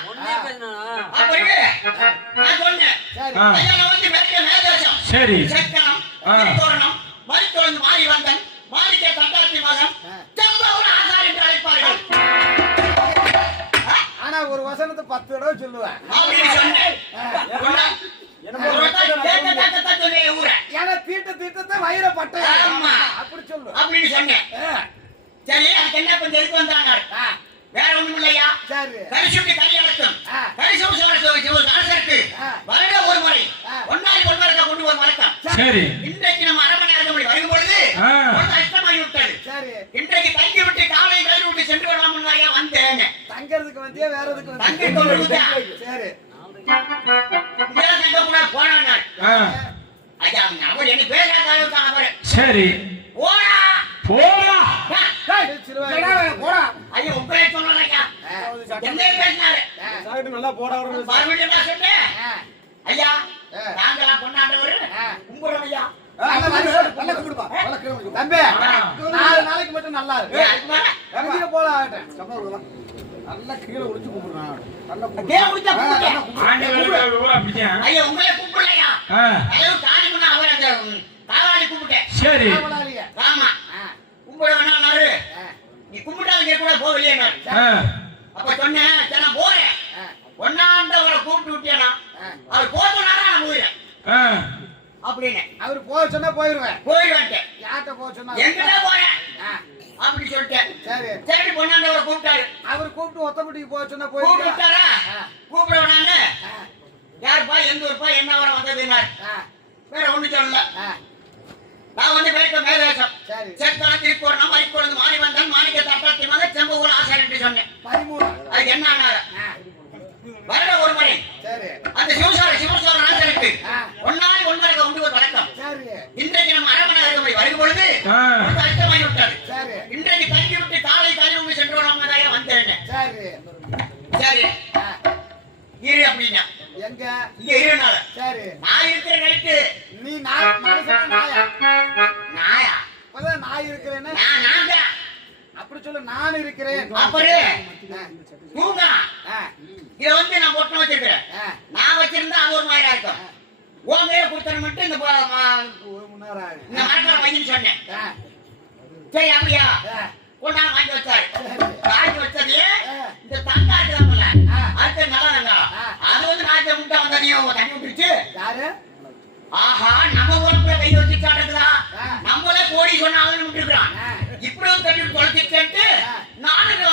அப்படியே நான் சொன்னேன். சரி. ஆ, ஐயா நான் வந்து மெத்த மேதேசம் சரி சக்கரம் ஆ. தோரணம் மரித்தோழ்ந்து மாறி வந்தன் மாறிக்க தண்டாத்தி மகன் செம்பவன ஆசார் என்று அழைப்பார்கள் ஆனா ஒரு வசனத்தை 10 தடவை சொல்லுவேன். அப்படின்னு சொன்னேன். சொன்னேன் ஊரை ஏன்னா தீட்டத்தை வயிற பட்டை ஆமா. அப்படி சொல்லு. அப்படின்னு சொன்னேன். சரி அதுக்கு என்ன கொஞ்சம் எடுத்து வந்தாங்க ஆ, வேற ஒண்ணும் இல்லையா சரி. கரிசுக்கு கறி அடக்கம் ஆ. அரசருக்கு ஆ. வருட ஒரு முறை ஆ. ஒன்னாரி ஒன்பதற்க கொண்டு ஒரு வழக்கம் சரி இன்றைக்கு நம்ம அரமனை அரசமொழி வரும் பொழுது ஆ. ரொம்ப கஷ்டமாகி விட்டது. சரி. இன்றைக்கு தங்கி விட்டு காலை கயிறு விட்டு சென்று விடாமல் ஐயா வந்தேன். தங்கறதுக்கு வந்தியா வேற எதுக்கு வந்தியா? தங்கி கொண்டு வந்தா. சரி. இங்கெல்லாம் தங்க கூட போனான் நான். ஆ, ஐயா அவர் என்ன பேசாத அவர் சரி ஓடா போடா. டேய், சிலுவை. போடா. ஐயா உங்களே சொன்னாங்க ஐயா என்ன பேசினாரு நல்லா போடா. மறுபடியும் என்ன சொன்னேன் ஐயா ஆ. நாங்களா கொண்டாண்டவர் ஆ. கும்புறோம் ஐயா நல்லா கும்பிடுப்பா. தம்பி, 4 நாளைக்கு மட்டும் நல்லா இருக்கு. அதுக்கு மேல வெளிய போலாம் ஆகட்டும். நல்லா கீழே ஒளிச்சு கும்பிடுறான். நல்லா கீழே ஒளிச்சா கும்பிடு. ஆண்டி வேலை ஊரா அப்படித்தான். ஐயா உங்களே கும்பிடலையா ஆ, ஐயோ காணி முன்ன அவர் அந்த காவாடி கும்பிட்டேன். சரி காவலாளிய. ஆமா ஆ, கும்பிட வேணாரு ஆ, நீ கும்பிட்டாங்க கூட போகலையே ஆ, அப்ப சொன்னேன் சரி நான் போறேன் ஆ, ஒன்னாண்டவரை கூப்பிட்டு விட்டேனா ஆ. அவர் போதுனாரா நான் போயிடுறேன் ஆ, அப்படின்னு அவரு போக சொன்னா போயிருவேன். போயிடுவேன் யார்கிட்ட போக சொன்னா? எங்கிட்ட போறேன் ஆ, அப்படி சொல்லிட்டேன். சரி. சரி பொண்ணாண்டவரை கூப்பிட்டாரு அவர் கூப்பிட்டு ஒத்தப்பட்டிக்கு போக சொன்னா போயிருவேன். கூப்பிட்டாரா ஆ. கூப்பிட வேணான்னு ஆ, யாருப்பா எந்த ஊருப்பா என்ன வர வந்ததுன்னாரு ஆ, வேற ஒண்ணு சொல்லல ஆ, நான் வந்து மேற்க மேதேசம் சரி. செத்தனம் திருக்கோணம் மறிக்கொழுந்து மாறி வந்தன் மாணிக்க தட்டாத்தி மத செம்பூர் ஆசார் என்று சொன்னேன் 13. அதுக்கு என்ன ஆனாரு ஆ, வருட ஒரு முறை சரி. அந்த சிவசோர ஆசாருக்கு ஆ. ஒன்னாரி ஒன்பதற்கு உண்டு ஒரு வழக்கம் சரி. இன்றைக்கு நம்ம அரமனை அரசமொழி வரும் பொழுது ஆ. ரொம்ப அச்சமாகி விட்டது. சரி. இன்றைக்கு தங்கி விட்டு காலை கழிவு சென்று விடாம வந்தேன். சரி. சரி ஆ, இரு அப்படின்னா எங்க? இங்க இருனால சரி. நான் இருக்கிற நைட்டு நீ மனுஷனா நாயா? நாயா அப்பதான் நான் இருக்கிறேன்னு நான் தான் அப்படி சொல்லு. நான் இருக்கிறேன். அப்படியே ஆ, தூங்க ஆ, இத வந்து நான் பொட்டணம் வச்சிருக்கிறேன். ஆ. நான் வச்சிருந்தா அது ஒரு மாதிரியா இருக்கும். உன் கையில கொடுத்தன மட்டும் இந்த ஒரு மணி நேரம் ஆகுது. இந்த மரத்தில் வாங்கின்னு சொன்னேன். ஆ, சரி அப்படியா ஆ, கொண்டா வாங்கி வச்சாரு. சரி. வாங்கி வச்சது ஆ. இந்த தங்கா இருக்குதாம்ல ஆ. அடுத்த நல்லா தங்கா ஆ. அது வந்து நாட்டு முட்டை வந்ததையும் தண்ணி விட்டுருச்சு. யாரு? ஆஹா நம்ம உடம்புல கை வச்சு சாட்டுக்குதா ஆ. நம்மளே கோடி சொன்னா அவனு விட்டுருக்கான். ஆ. இப்படி ஒரு தண்ணி தொலைச்சிட்டு ஆ. நானும்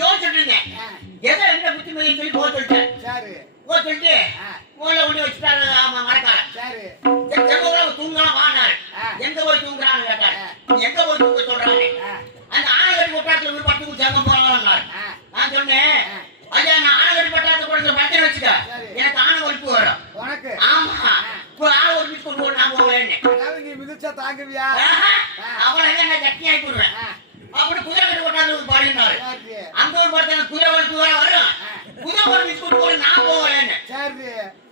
யோசிச்சுட்டு இருந்தேன். ஆ, எதை எந்த புத்தி மையம் சொல்லி போக சொல்லிட்டேன். சரி. போக சொல்லிட்டு ஆ, மூளை ஒண்ணி வச்சுட்டாரு மறக்கார சரி. தூங்கலாம் வானாரு. ஆ. எங்க போய் தூங்குறான்னு கேட்டாரு. ஆ. நீ எங்க போய் தூங்க சொல்றாரு. ஆ, அந்த ஆனகட்டி பட்டாளத்துல ஒரு பட்டு குச்சாங்க போகலாம்னாரு. ஆ, நான் சொன்னேன் ஆ. ஐயா நான் ஆனகட்டி பட்டாளத்தை கொடுத்த பட்டை வச்சுக்க சரி. எனக்கு ஆன ஒழிப்பு வரும். உனக்கு? ஆமா இப்போ ஆள ஒரு மிஸ் கொண்டு போய் நான் போகலேன்னு அதாவது நீ மிதிச்சா தாங்குவியா? அவளை நான் சட்னி ஆகி போடுவேன். ஆ, அப்படி குதிரை கட்டு போட்டாரு ஒரு பாடினாரு. சரி. அங்க ஒரு படத்தை குதிரை ஒழிப்பு வர வரும். குதிரை ஒரு மிஸ் கொண்டு போய் நான் போகலேன்னு சரி.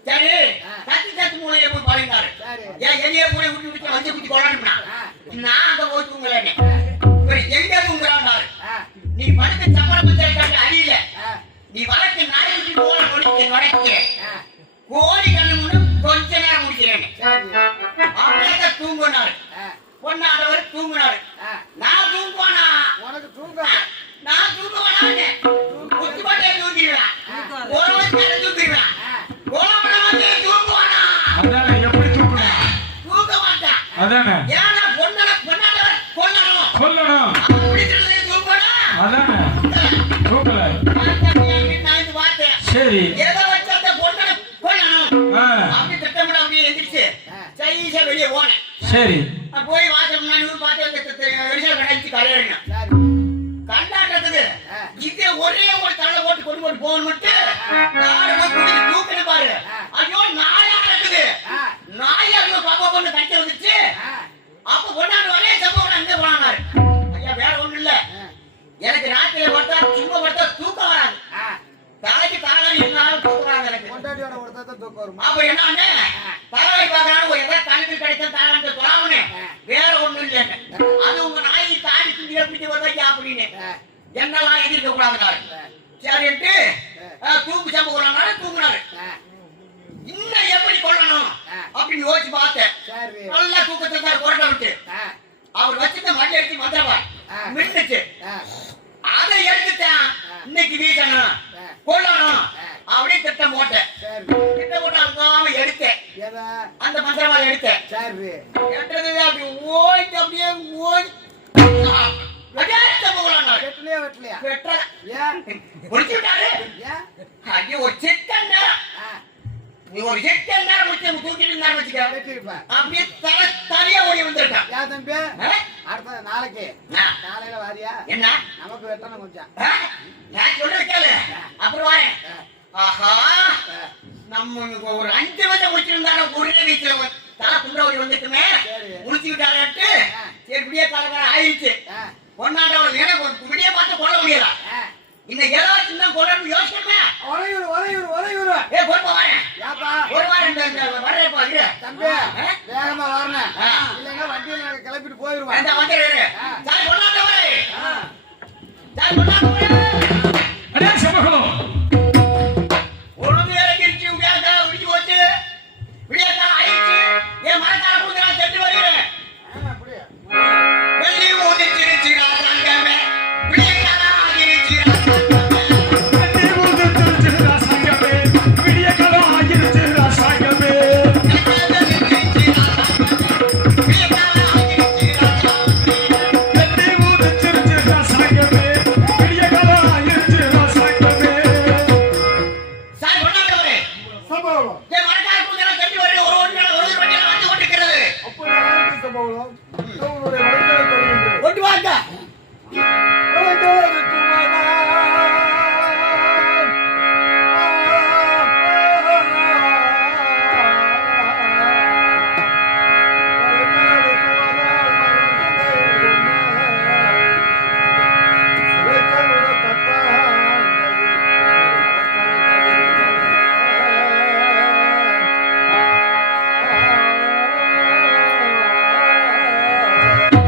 சரி ஆ. கத்தி கத்து மூலையில போய் பாடினாரு. சரி. ஏன் எளிய மூலை விட்டு விட்டு வச்சு குத்தி கொண்டாடுனா ஆ, நான் அங்க போய் தூங்கலேன்னு எங்க தூங்குறான்னாரு. ஆ, நீ படுக்க சம்பளம் காட்டி அடியில ஆ, நீ வழக்கு நாயை விட்டு போல முடிக்கிறேன் வடக்கிறேன் ஆ, கோடி கண்ணு முன்னு கொஞ்ச நேரம் முடிக்கிறேன். சரி. அப்படியே தூங்குனாரு. ஆ, பொண்ணாடவர் தூங்குனாரு. ஆ, நான் தூங்குவானா உனக்கு தூங்க நான் தூங்குவானு குத்து பாட்டே தூங்கிடுவேன். அதானே தூக்கல நான் இது பார்த்தேன் சரி எதை வச்சு அந்த பொண்ணை கொல்லணும் ஆ, அப்படி திட்டமிட அப்படியே எந்திரிச்சு சைஸா வெளியே போனேன் சரி நான் போய் வாசல் முன்னாடி பார்த்து வெளிச்சல் கடைச்சு கரையறினேன் சரி. கண்டாட்டத்துக்கு இது ஒரே ஒரு தலை போட்டு கொண்டு போகணும்ட்டு தூக்கின பாரு ஐயோ நாயா இருக்குது நாயா பாப்பா பொண்ணு கட்டி வந்துச்சு அப்ப கொண்டாண்டு வரே சம்பவம் அங்கே போனாரு ஐயா வேற ஒண்ணு இல்ல எனக்கு ராத்திரில பார்த்தா சும்மா பார்த்தா தூக்கம் வராது தலைக்கு தாகாரி இருந்தாலும் தூக்கம் வராது எனக்கு கொண்டாட்டியோட ஒருத்தர் தான் தூக்கம் வருமா? அப்ப என்ன தலைவலி பார்க்கறான்னு ஒரு ஏதாவது தண்ணி கிடைச்சா தாகான்னு சொல்லாமனே வேற ஒண்ணும் இல்லைங்க அது உங்க நாயை தாடி துண்டி எப்படி வருவாங்க அப்படின்னு என்னெல்லாம் எதிர்க்க கூடாதுனாரு சரின்ட்டு தூக்கு சம்பு கொள்ளாரு தூங்குனாரு இன்னும் எப்படி கொள்ளணும் அப்படின்னு யோசிச்சு பார்த்தேன் சரி. நல்லா தூக்கத்தை தான் கொரட்டை விட்டு அவர் வச்சுட்டு மண்ணை எடுத்து மந்திரவா மின்னுச்சு அதை எடுத்துட்டேன் இன்னைக்கு வீசணும் கொள்ளணும் அப்படின்னு திட்டம் போட்டேன் சரி. திட்டம் போட்டு அங்காம எடுத்தேன் எதை? அந்த மந்திரவாளை எடுத்தேன் சரி. எடுத்தது அப்படி ஓய்ட்டு அப்படியே ஓய் வெட்டலையா வெட்டலையா? வெட்டல ஏன்? முடிச்சு விட்டாரு ஏன்? அப்படியே ஒரு சிக்கன் நேரம் நீ ஒரு செகண்ட் நேரம் முடிச்சு தூக்கிட்டு இருந்தாரு வச்சுக்க வெட்டிருப்பேன். அப்படியே தனியா ஓடி வந்துட்டான் ஏன் தம்பி? அடுத்த நாளைக்கு காலையில வாரியா? என்ன நமக்கு வெட்டணும் கொஞ்சம். நான் சொல்றது கேளு அப்புறம் வரேன் ஆஹா நம்ம ஒரு 5 வருஷம் முடிச்சிருந்தாரு ஒரே வீட்டுல தலை குண்டவடி வந்துட்டுமே முடிச்சு விட்டாரு சரி விடிய காலம் ஆயிடுச்சு கொண்டாண்டவர் எனக்கு விடிய பார்த்து கொள்ள முடியல இந்த ஏதாவது இன்னும் கொள்ளணும் யோசிக்கிறேன் ஒலையூர் ஒலையூர் ஒலையூர். ஏ போட்டு வரேன் ஏப்பா? ஒரு வாரம் வரேப்பா இரு தம்பி வேகமா வரணும். இல்லைன்னா வண்டியில நாங்க கிளப்பிட்டு போயிருவோம். அந்த வந்துரு சாய் கொண்டாண்டவரே சாய் கொண்டாண்டவரே அடே சமூகம் ஒழுங்கு இறங்கிருச்சு விடியாக்கா விடிச்சு போச்சு விடியாக்கா ஆயிடுச்சு என் மரக்கார பூந்து நான் சென்று வருகிறேன் அப்படியே. வெள்ளி ஊதிச்சிருச்சு ராசாங்கமே விடியாக்கா ஆகிருச்சு விடிய காலம் ஆகிருச்சு ராசாங்கமே தண்ணி ஊதிச்சிருச்சு ராசாங்கமே விடிய காலம் ஆகிருச்சு ராசாங்கமே சாய் கொண்டாண்டவரே சம்பவம். என் மரக்கார பூந்து நான் சென்று வருகிறேன் ஒரு வண்டியில வந்து கொண்டிருக்கிறது அப்போ நான் சம்பவம். உங்களுடைய வழிகளை தருகின்றேன். கொண்டு வாங்க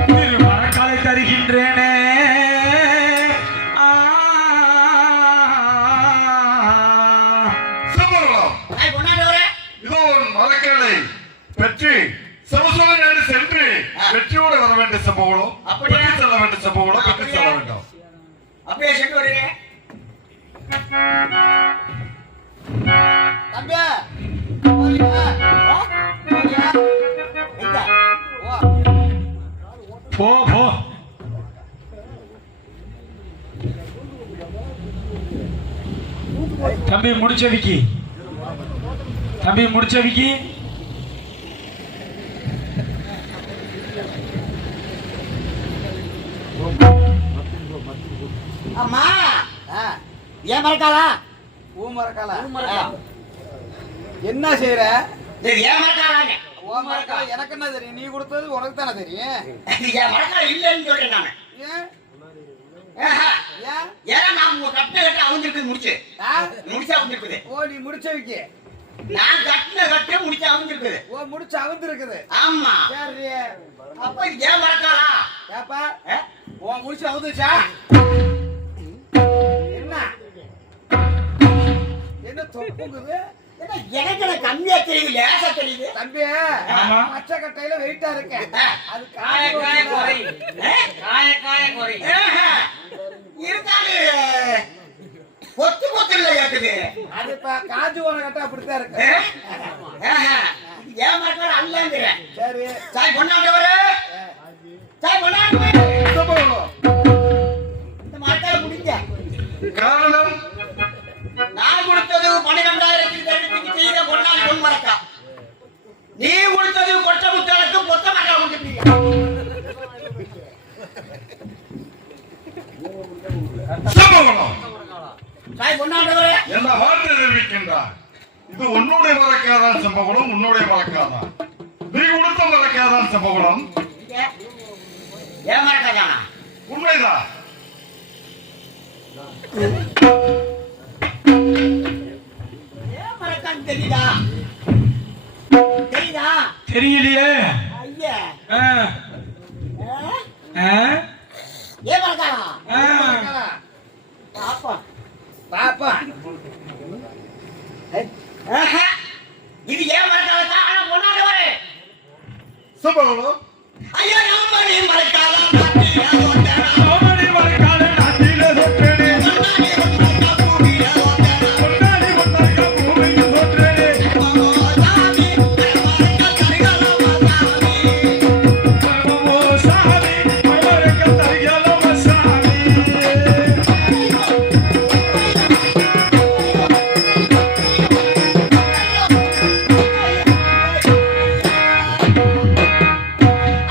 திருமணக்காலை தருகின்றேனே சம்பவம் சாய் கொண்டாண்டவரே இதோ உன் மரக்காலை பெற்று சமசோலை நாடு சென்று வெற்றியோடு வர வேண்டிய சம்பவம் அப்படியா? பெற்று செல்ல வேண்டிய சம்பவம் பெற்று செல்ல வேண்டாம் அப்படியே சென்று வருகிறேன் தம்பி போறியா? போறியா? எங்க ஓ. போ போ தம்பி முடிச்ச விக்கி தம்பி முடிச்ச விக்கி அம்மா ஆ, ஏன் மறக்காளா ஊ மரக்கால. என்ன செய்யற? இது ஏன் மறக்காளாங்க ஓ மரக்கால எனக்கு என்ன தெரியும்? நீ கொடுத்தது உனக்கு தானே தெரியும். என் மறக்காள இல்லைன்னு சொல்றேன் நானு ஏன்? ஆஹா. ஏன்? ஏன்னா நான் உங்க கட்ட அவஞ்சிருக்கு முடிச்சு ஆ? முடிச்சு அவஞ்சிருக்குது ஓ நீ முடிச்ச வைக்க. நான் கட்டின கட்ட முடிச்சு அவஞ்சிருக்குது ஓ முடிச்சு அவுந்து இருக்குது. ஆமா சரி. அப்ப ஏன் மறக்காளா ஏப்பா ஓ முடிச்சு அவுந்துச்சா? என்ன? என்ன தொப்புங்குது? எனக்கு கம்மியா தெரியுது லேசா தெரியுது தம்பி ஆமா. பச்சை கட்டையில வெயிட்டா இருக்கு. அது காய காய குறை காய காய குறை இருந்தாலும் கொத்து கொத்து இல்ல இருக்குது அது இப்ப காஞ்சு போன கட்டை அப்படித்தான் இருக்கு. ஏன் மறக்காள அல்லங்கிறேன் சரி. சாய் கொண்டாண்டவரு சாய் கொண்டாண்டவரு சம்பவம். இந்த மரக்கால காரணம் நான் கொடுத்தது 12,000 செய்த பொன்னாடி பொன் மரக்கா. நீ கொடுத்தது கொட்ட முத்தாளுக்கு பொத்த மரக்கா கொடுத்துட்டீங்க. சம்பவம் சாய் பொன்னாண்டவரே என்ன வார்த்தை தெரிவிக்கின்றார்? இது உன்னுடைய மரக்காதான் சம்பவம், உன்னுடைய மரக்காதான். நீ கொடுத்த மரக்காதான் சம்பவம். ஏன் மரக்கா தானா? உண்மைதான். ஏன் மரக்கான்னு தெரியுதா? தெரியுதா? தெரியலையே. ஐயா ஆ, ஆ, ஏன் மரக்கானா? ஆ. பாப்பா பாப்பா இது ஏன் மரக்கால தான்? ஆனா பொன்னாண்டவரே சம்பவம் ஐயா நம்மளே மரக்கால மாட்டியா ஓட்டனா. சோமனி மலைக்கால நாட்டிலே தோற்றேனே. பொன்னாடி மரக்கா பூமியில ஓட்டனா. பொன்னாடி மலைக்கா பூமியில் தோற்றேனே. சாமி மரக்கா கரிகாலமா சாமி. பரமமோ சாமி, மலைக்கா தரிகாலமா சாமி.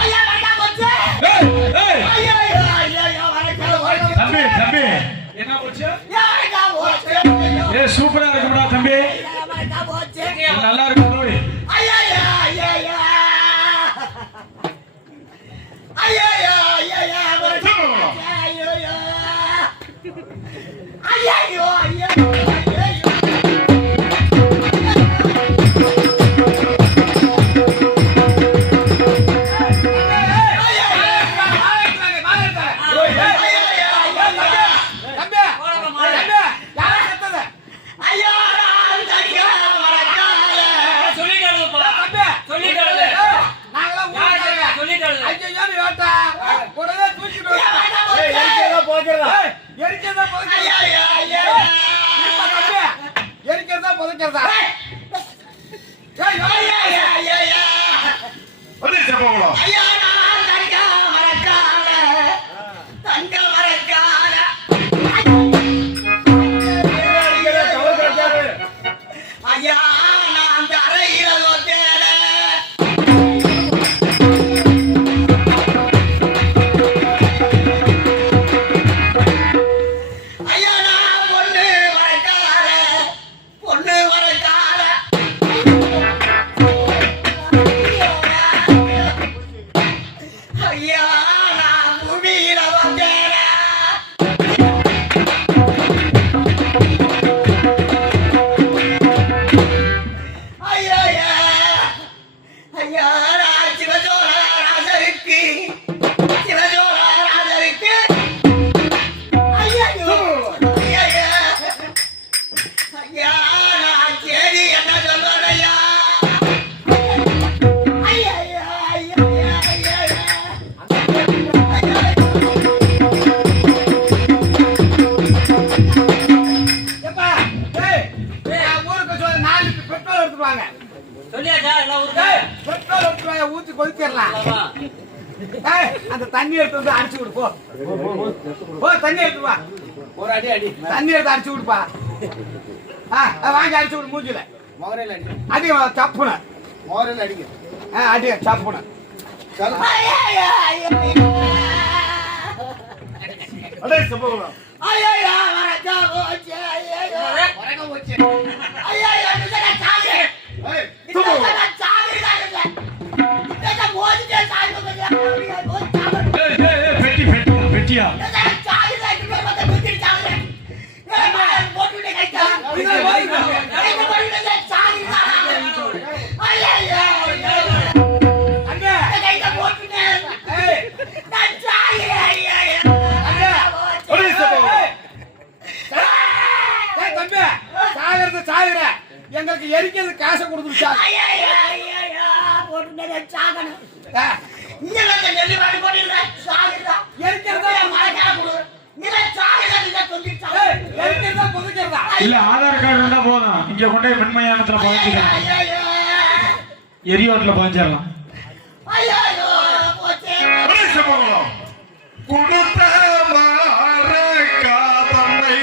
ஐயா மரக்கா போச்சு. ஏய், ஏய். ஐயா ஐயா மரக்கா போச்சு. தம்பி, தம்பி, என்ன போச்சு? மரக்கா போச்சு. ஏய், சூப்பரா இருக்குடா தம்பி. மரக்கா போச்சு. நல்லா இருக்கு தம்பி. ஐயா ஐயா ஐயா ஐயா ஐயா ஐயா மரக்கா போச்சு. ஐயோ ஐயோ ஐயோ ஐயோ. அதே சம்பவம் ஐயா நான் அந்த அறையில வந்தேன். ஐயா நான் பொண்ணு வரக்கார ஐயா நான் பூமியில வந்தேன். ஐயா ஐயா நான் சிவசோழராஜருக்கு ஐயா ஐயா நான் சரி என்ன சொல்றேன் ஐயா. ஐயா ஐயா ஐயா ஐயா எப்பா, ஏய், நான் ஊருக்கு சொல்ல 4 பெட்ரோல் எடுத்துட்டு வாங்க. சொல்லியாச்சா எல்லாம் ஊருக்கு? ஏய், பெட்ரோல் எடுத்துட்டு வாங்க, ஊத்தி கொளுத்திடலாம். ஆமா. ஏய், அந்த தண்ணி எடுத்து வந்து அடிச்சு விடு போ. போ, தண்ணி எடுத்து வா. ஒரு அடி அடி தண்ணி எடுத்து அடிச்சு விடுப்பா. வாங்கி அடிச்சு விடு மூஞ்சில. மகரையில் அடி அடி சப்புன. மகரையில் அடிக்க அடி சப்புன. ஐயா அதே சம்பவம் ஐயா வரக்கா போச்சு. ஐயா வரக்க போச்சு. ஐயா இதுல சாமி ஏய், இதுல சம்பவம் சாமி தாங்க. இதுல மோதிட்டே சாமி கொஞ்சம் ஏய், ஏய், ஏய், பெட்டி, பெட்டி, பெட்டியா? சாமி தான் மத்த குத்தி சாமி. ஏய் போட்டுட்டே கைட்டா. இதுல போயிடு. ஐயா போட்டுட்டே சாமி தான். ஐயா அண்ணே, கைட்ட போட்டுட்டே. ஏய், நான் சாமி ஐயா அண்ணே. அதே சம்பவம் ஏய், தம்பி, சாகுற. எங்களுக்கு எரிக்கிறது காசை கொடுத்துருச்சா? போட்டுட்டே சாகணும். இங்க வந்து நெல்லி வாடி போடுறீங்க சாகுதா. எரிக்கிறதா மழைக்கால கொடு. நீங்க சாகுதா நீங்க சொல்லிட்டா. எரிக்கிறதா புதுக்கிறதா? இல்ல, ஆதார் கார்டு இருந்தா போதும். இங்க கொண்டு போய் மின்மயானத்துல பாய்ச்சிக்கலாம். எரியோட்ல பாய்ச்சிடலாம். ஐயோ போச்சே. அதே சம்பவம் கொடுத்த மரக்காதனை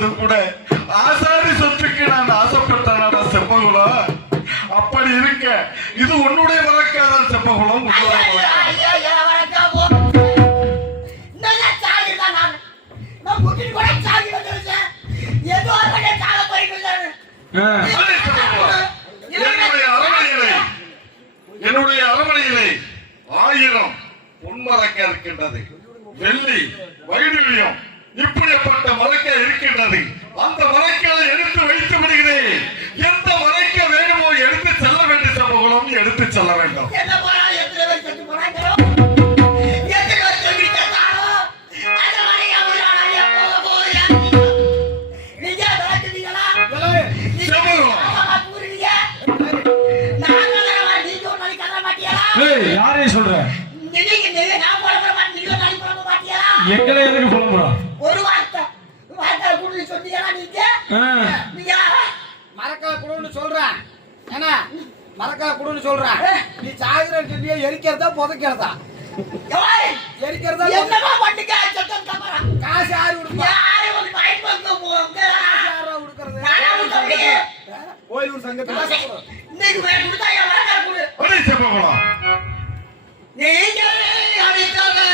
என்பதும் கூட ஆசாரி சொத்துக்கு நான் ஆசைப்பட்டனாடா செம்பகுலம். அப்படி இருக்க இது உன்னுடைய வழக்காதான் செம்பகுலம். உன்னுடைய வழக்காதான். என்னுடைய அரமனையிலே 1000 பொன்மரக்க இருக்கின்றது. வெள்ளி வைடூரியம் இப்படிப்பட்ட மரக்க இருக்கின்றது. அந்த மரக்களை எடுத்து வைத்து விடுகிறேன். எந்த மரக்க வேணுமோ எடுத்து செல்ல வேண்டிய சமூகம் எடுத்து செல்ல வேண்டும். யாரையும் சொல்ற எங்களை எதுக்கு புலம்புறோம்? ஒரு வார்த்தை குடு சொன்னீங்களா நீங்க மரக்கால குடுன்னு சொல்றேன். ஏன்னா மரக்கால குடுன்னு சொல்றேன். நீ சாகுறேன்னு சொல்லியே எரிக்கிறதா புதைக்கிறதா? எரிக்கிறதா என்னமா பண்ணிக்க சத்தம் கமரா காசு யாரு கொடுப்பா? யாரு வந்து பைட் வந்து போங்க யாரா கொடுக்கறது? நானா கொடுத்தீங்க கோயிலூர் சங்கத்துல இன்னைக்கு வேற கொடுத்தா ஏன் மரக்கால குடு ஒரே செம்பகுலம். நீங்க அடித்தவரே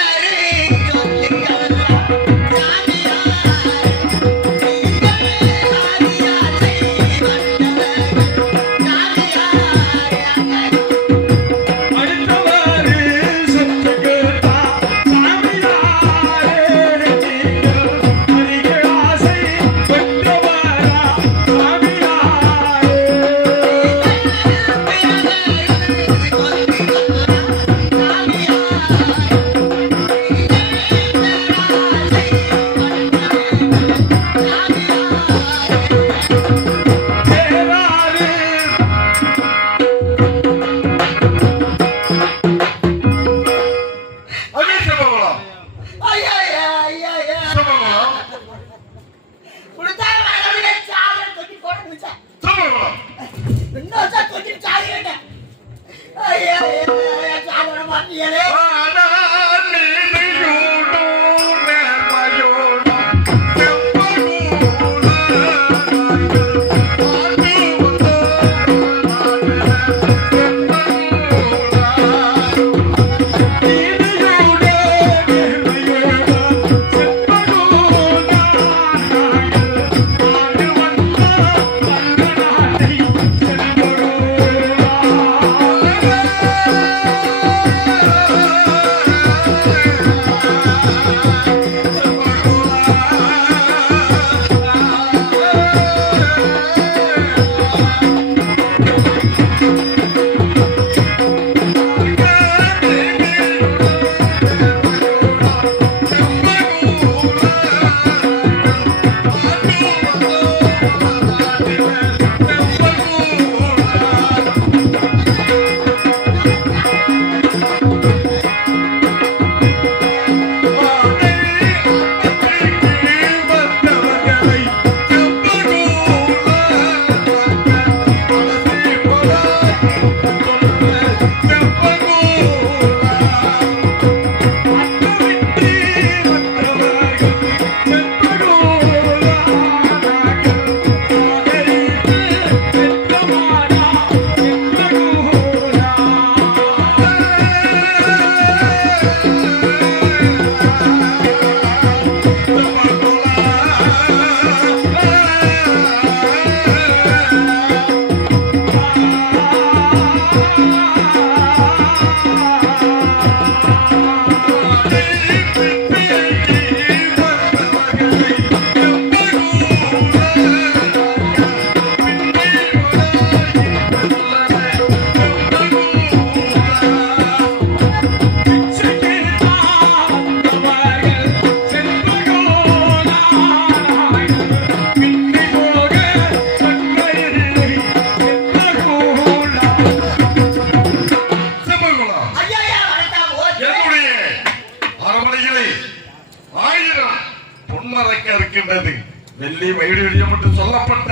இருக்கின்றது. வெள்ளி வைடூரியம் என்று சொல்லப்பட்ட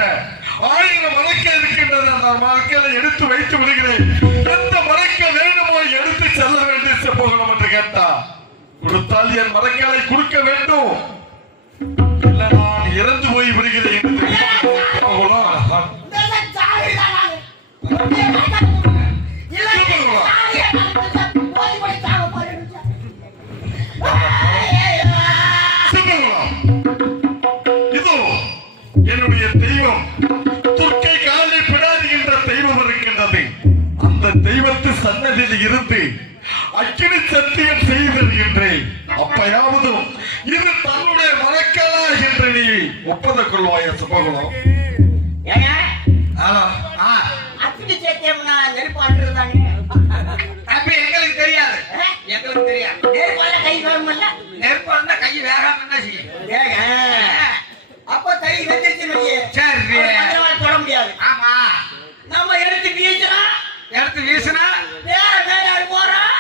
1000 மரக்க இருக்கின்றது. அந்த மரக்களை எடுத்து வைத்து விடுகிறேன். எந்த மரக்க வேண்டுமோ எடுத்து செல்ல வேண்டும் போகணும் என்று கேட்டா கொடுத்தால் என் மரக்களை கொடுக்க வேண்டும். இல்ல நான் இறந்து போய் விடுகிறேன் என்று தெரிவிக்கிறேன். இதெல்லாம் சாகுதான் நானு. இல்ல, சாகுதான் நானு. போய் போய் சாக போறேன்னு. இதோ என்னுடைய தெய்வம் துர்க்கை காலை பிடாதுகின்ற தெய்வம் இருக்கின்றது. அந்த தெய்வத்து சன்னதியில் இருந்து அக்கினி சத்தியம் செய்திருக்கின்றேன். அப்பயாவதும் இது தன்னுடைய மறக்கலா என்று நீ ஒப்பதக் கொள்வாய சுபகுலம். ஏங்க? ஹலோ அக்கினி சத்தியம்னா நெருப்பாடுறது தானே? அப்ப எங்களுக்கு தெரியாது, எங்களுக்கு தெரியாது. நெருப்பால கை வரும்ல? நெருப்பு இருந்தா கை வேகாம என்ன செய்யும்? ஏங்க? அப்ப கை வெந்துருச்சுன்னு வையே. சரி. ஒரு பத்திரமா தொட முடியாது. ஆமா, நம்ம எடுத்து வீசுனா எடுத்து வீசுனா வேற வேற போறோம்.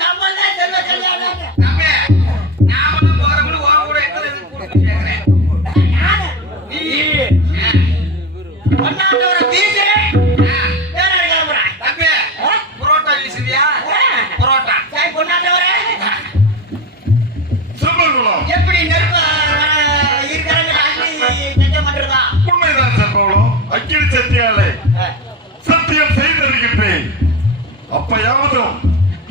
நம்ம தான் செல்வ கல்யாணம். தம்பி, நாமளும் போறவங்களும் உன் கூட எங்களை எதுக்கு கூட்டிட்டு கேக்குறேன்? நீ ஒன்னாந்தவர வீசு. வேற கிளம்புறான். தம்பி, புரோட்டா வீசுதியா? புரோட்டா. சரி, கொண்டாந்தவர சுபகுலம் எப்படி நெருப்ப இருக்கிறாங்க சத்தியம் பண்றதா? உண்மைதான் சர்பகுலம். அக்கினி சத்தியாலே சத்தியம் செய்திருக்கின்றேன். அப்பயாவதும்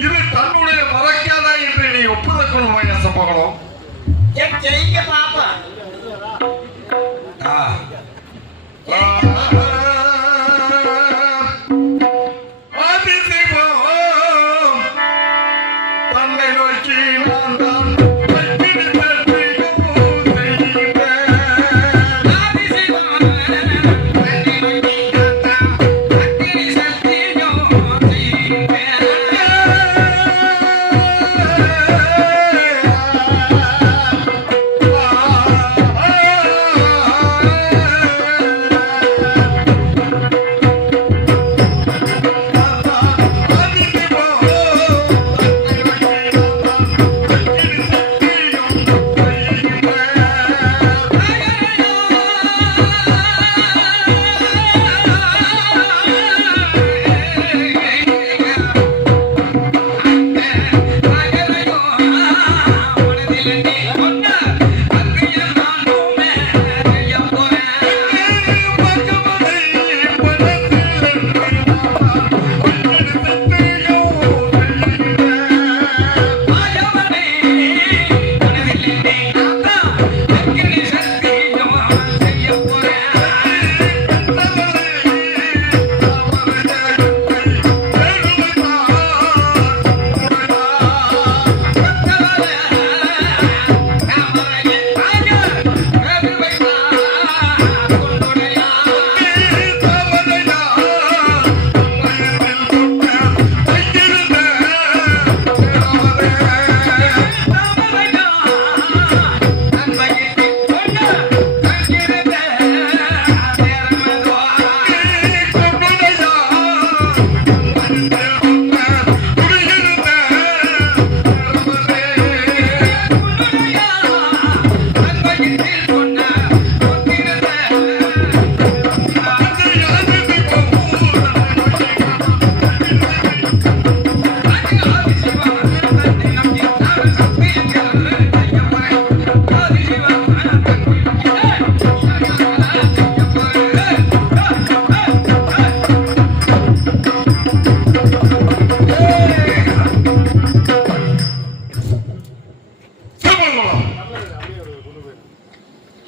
இது தன்னுடைய மறக்காதா என்று நீ ஒப்புதக் கொள்வாய சம்பகலம். செய்ய பாப்பா. அதிசிவம் தன்னை நோக்கி நான் தான் அக்கினி சத்தியம் செய்கின்றேன்.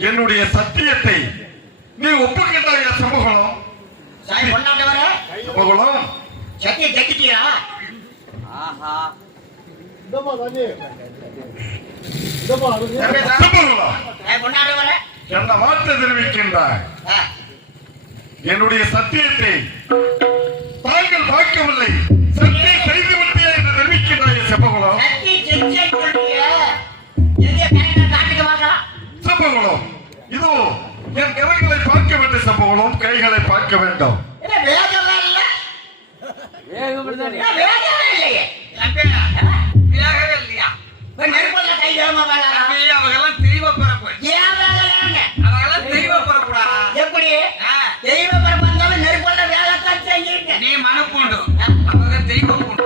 என்னுடைய சத்தியத்தை நீ ஒப்புக்கிட்டாயா சமூகம்? சாய் கொண்டாந்தவர சமூகம் சத்தியம் கட்டிட்டியா? கொண்டாந்தவர என்ன வார்த்தை தெரிவிக்கின்றாய்? என்னுடைய சத்தியத்தை தாங்கள் பார்க்கவில்லை, சத்தியம் செய்து விட்டியா என்று தெரிவிக்கின்றாய் செப்பகுலம். செப்பகுலம் இதோ என் கரங்களை பார்க்க வேண்டும். செப்பகுலம் கைகளை பார்க்க வேண்டும். அவங்கெல்லாம் தெய்வ பரப்பு, அவங்கெல்லாம் தெய்வ பரப்புடா. எப்படி தெய்வ பரப்பு வந்தாலும் நெருப்பல்ல வேலைத்தான் செய்யுங்க. நீ மனப்பூண்டு, அவங்க தெய்வ பூண்டு.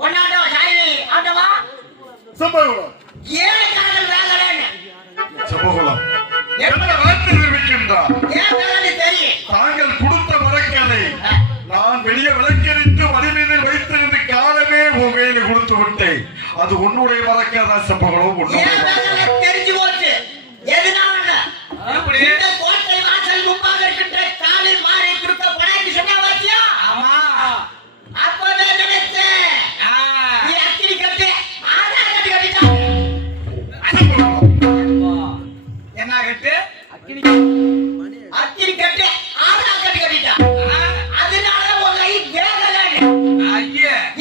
கொண்டாட்டவா சாயி ஆட்டவா செப்பகுலம் ஏன் காதல் வேலைன்னு என்ன வார்த்தை தெரிவிக்கின்றார்? ஏன் வேலை தெரியும்? தாங்கள் கொடுத்த மரக்கலை நான் வெளியே விளக்கெடுத்து மடிமீதில் வைத்திருந்து காலமே உன் கையில கொடுத்து விட்டேன். அது உன்னுடைய மரக்காதான் செப்பகளும் ஏன் வேலை தெரிஞ்சு போச்சு? எதனால? இந்த கோட்டை வாசல் முன்பாக இருக்கின்ற காலில் மாறி கொடுத்த பணத்தை சொன்னா பாத்தியா? அப்பவே நினைச்சேன். நீ அக்கினி கட்டு, ஆதார் கட்டு கட்டிட்டான். என்ன கட்டு? அக்கினி கட்டு, ஆதார் கட்டு கட்டிட்டான். அதனால உன் கை வேகல.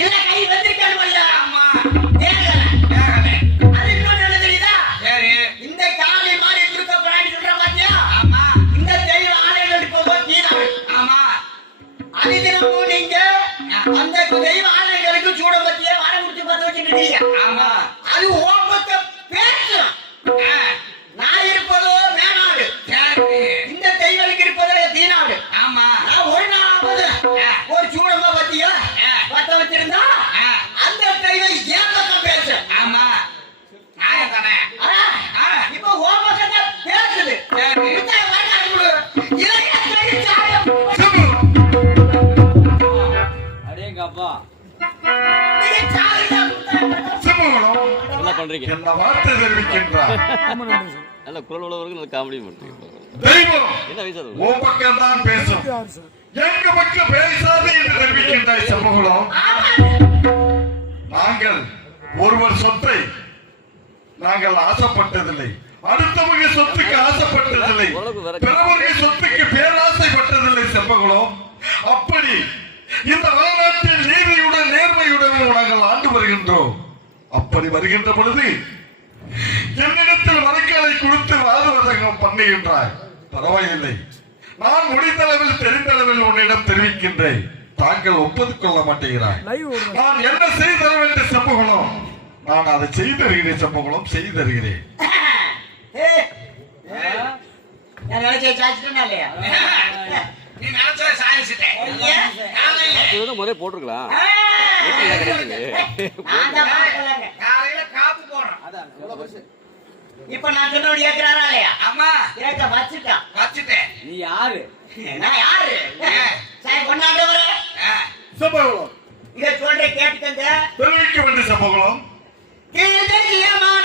இல்ல கை வந்திருக்கணும்ல. வேகல. அது இன்னொன்னு என்ன தெரியுதா? இந்த காலில் மாறி கொடுத்த பணத்தை சொல்ற பாத்தியா? இந்த தெய்வ ஆலயங்களுக்கு போகும்போது தீனாள். அது தினமும் நீங்க அந்த தெய்வ ஆலயங்களுக்கு சூடபத்திய வாழை முடிச்சு பத்த வச்சுட்டு இருக்கீங்க. அது ஓம்பத்தை பேசும். நான் இருப்பதோ மேனாடு, இந்த தெய்வங்களுக்கு இருப்பதோ தீனாடு. நான் ஒரு நாளாவது ஒரு சூடமா பத்தியா பத்த வச்சிருந்தா அந்த தெய்வம் ஏப்பத்தான் பேசும். இப்ப ஓம்பத்தை பேசுது. என்ன பண்றீங்க? என்ன வார்த்தை தெரிவிக்கின்றார்? நல்ல குரல் உள்ளவர்கள் நல்ல காமெடி பண்றீங்க. தெய்வம் என்ன வயசாது? உன் பக்கம் தான் பேசும், எங்க பக்கம் பேசாது என்று தெரிவிக்கின்றாய் செப்பகுளம். நாங்கள் ஒருவர் சொத்தை நாங்கள் ஆசைப்பட்டதில்லை, அடுத்தவங்க சொத்துக்கு ஆசைப்பட்டதில்லை, பிறவர்கள் சொத்துக்கு பேராசைப்பட்டதில்லை செப்பகுளம். அப்படி இந்த வரலாற்றில் நீதியுடன் நேர்மையுடன் நாங்கள் ஆண்டு வருகின்றோம். அப்படி வருகின்ற பொழுது என்னிடத்தில் மரக்காலை கொடுத்து வாதுவதகம் பண்ணுகின்றாய். பரவாயில்லை, நான் முடிந்தளவில் தெரிந்தளவில் உன்னிடம் தெரிவிக்கின்றேன். தாங்கள் ஒப்புக் கொள்ள மாட்டேங்கிறாய். நான் என்ன செய்தர வேண்டும் செப்பகுளம்? நான் அதை செய்து தருகிறேன் செப்பகுளம், செய்து தருகிறேன். முறை போட்டிருக்கலாம். இப்ப நான் சொன்னோடு ஏற்கிறாரா இல்லையா? ஆமா, ஏற்க வச்சுட்டேன். நீ யாரு? நான் யாரு? சரி கொண்டாண்டவரே, செப்பகுளம் இத சொல்ற கேட்டுக்கங்க. தெரிவிக்க வேண்டும் செப்பகுளம். கீழ்தெய்யமான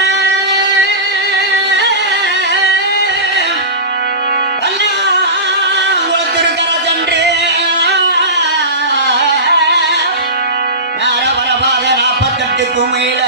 குமிழ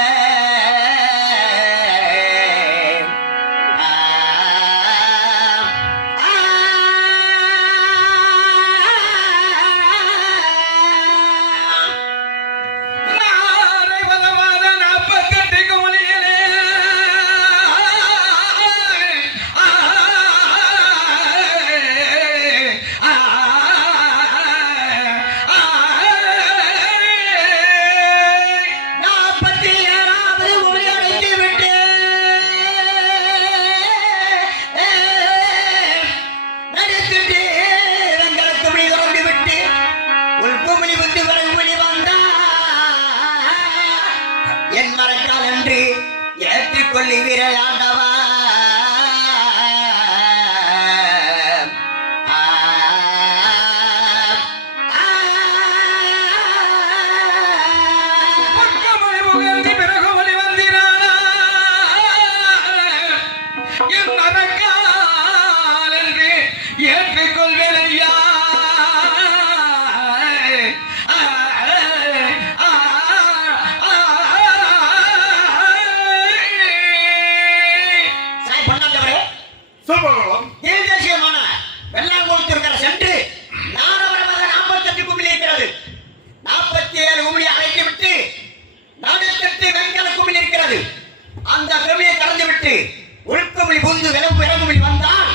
என் மறக்கால் என்று ஏற்றுக்கொள்ளுகிற ஆண்டவா. அந்த பிரமையை கடந்து விட்டு உள்குமிழி புந்து விலங்குமிழி வந்தால்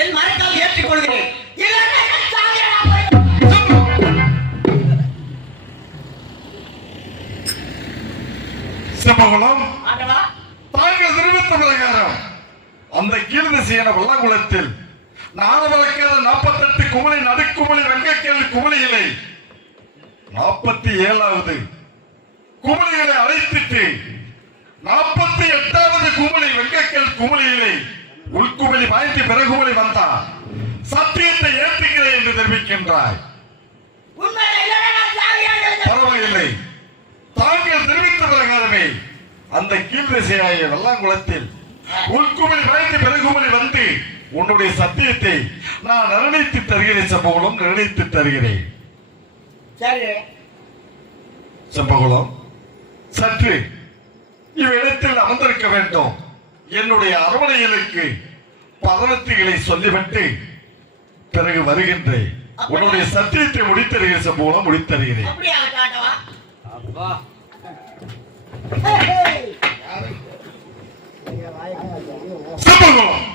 என் மறக்கால் ஏற்றுக்கொள்கிறேன். செப்பகுளம், தாங்கள் தெரிவித்த பிரகாரம் அந்த கீழ்திசையான வல்லங்குளத்தில் நாரவழக்காத 48 குமளி நடுக்குமளி வெங்கக்கேள் குமளியிலே 47வது குமளிகளை அழைத்துட்டு 48வது குமளி வெங்கக்கேள் குமளியிலே உள்குமலி பாய்ந்து பிறகுமலி வந்தான் சத்தியத்தை ஏற்றுகிறேன் என்று தெரிவிக்கின்றாய். பரவாயில்லை, தாங்கள் தெரிவித்த பிரகாரமே அந்த கீழ் திசையாய வெள்ளாங்குளத்தில் உள்குமலி பாய்ந்து பிறகுமலி வந்து உன்னுடைய சத்தியத்தை நான் நிர்ணயித்து தருகிறேன். செம்பகுளம் நிர்ணயித்து தருகிறேன். சரி செம்பகுளம், சற்று இவ்விடத்தில் அமர்ந்திருக்க வேண்டும். என்னுடைய அரவணைகளுக்கு பதவத்திகளை சொல்லிவிட்டு பிறகு வருகின்றேன். உன்னுடைய சத்தியத்தை முடித்தருகிறேன். செம்பகுளம் முடித்தருகிறேன். அப்படியே காட்டவா அப்பா செம்பகுளம்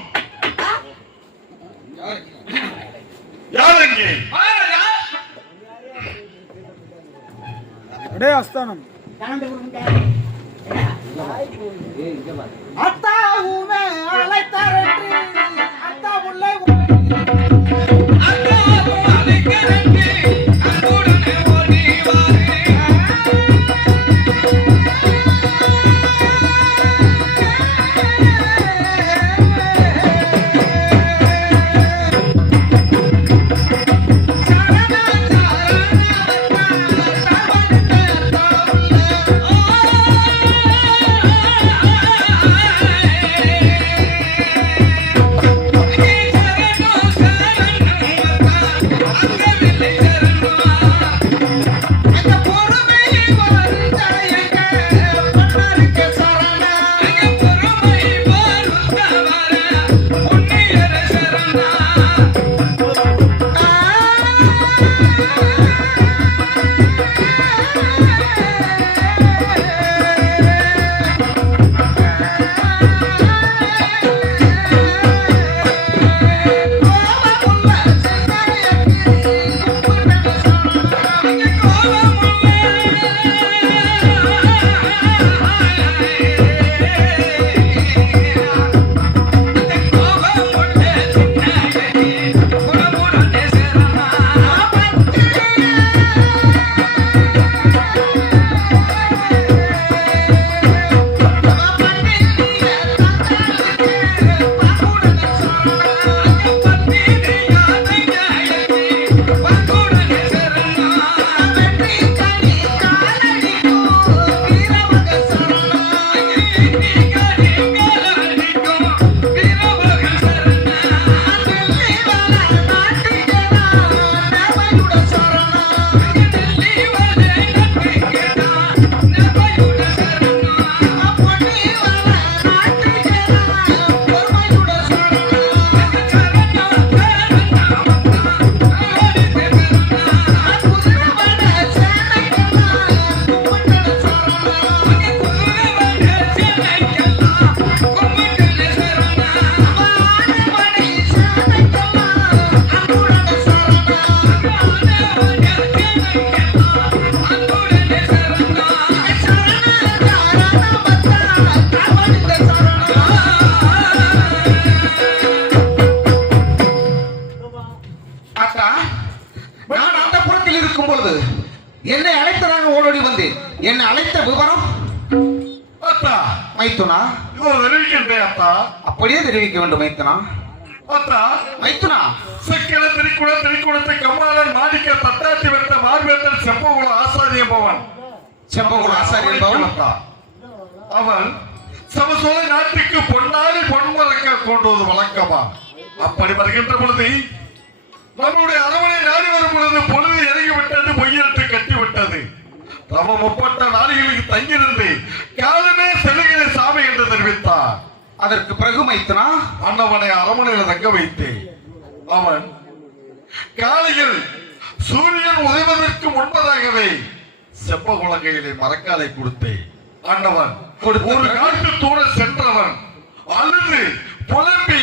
யார் எங்கே? அடே அஸ்தானம் அத்தாவுமே அழைத்தாரன்றி அத்தா உள்ளே என்னை அழைத்ததாக ஓடோடி வந்தேன். என்னை அழைத்த விவரம் அத்தா மைத்துனா தெரிவிக்கின்றேன். அத்தா அப்படியே தெரிவிக்க வேண்டும் மைத்துனா. அத்தா மைத்துனா சக்கர திரிக்குளத்தை கம்மாளன் மாணிக்க தட்டாத்தி வெட்ட மார்வேந்தன் செம்பகுல ஆசாரிய பவன் செம்பகுல ஆசாரிய பவன் அத்தா அவன் சமசோலை நாட்டுக்கு பொன்னாடி பொன்மரக்க கொண்டுவது வழக்கமா. அப்படி வருகின்ற பொழுது நம்முடைய அரவணை நாடி வரும் பொழுது பொழுது இறங்கிவிட்டது, பொய்யெழுத்து கட்டிவிட்டது. நம்ம முப்பட்ட நாடுகளுக்கு தங்கியிருந்து காலமே செலுகிற சாமி என்று தெரிவித்தார். அதற்கு பிறகு மைத்துனா அண்ணவனை அரமனையில் தங்க வைத்தேன். அவன் காலையில் சூரியன் உதைவதற்கு முன்பதாகவே செப்பகுளங்கையிலே மரக்காலை கொடுத்தேன். அண்ணவன் ஒரு காட்டு தூர சென்றவன் அழுது புலம்பி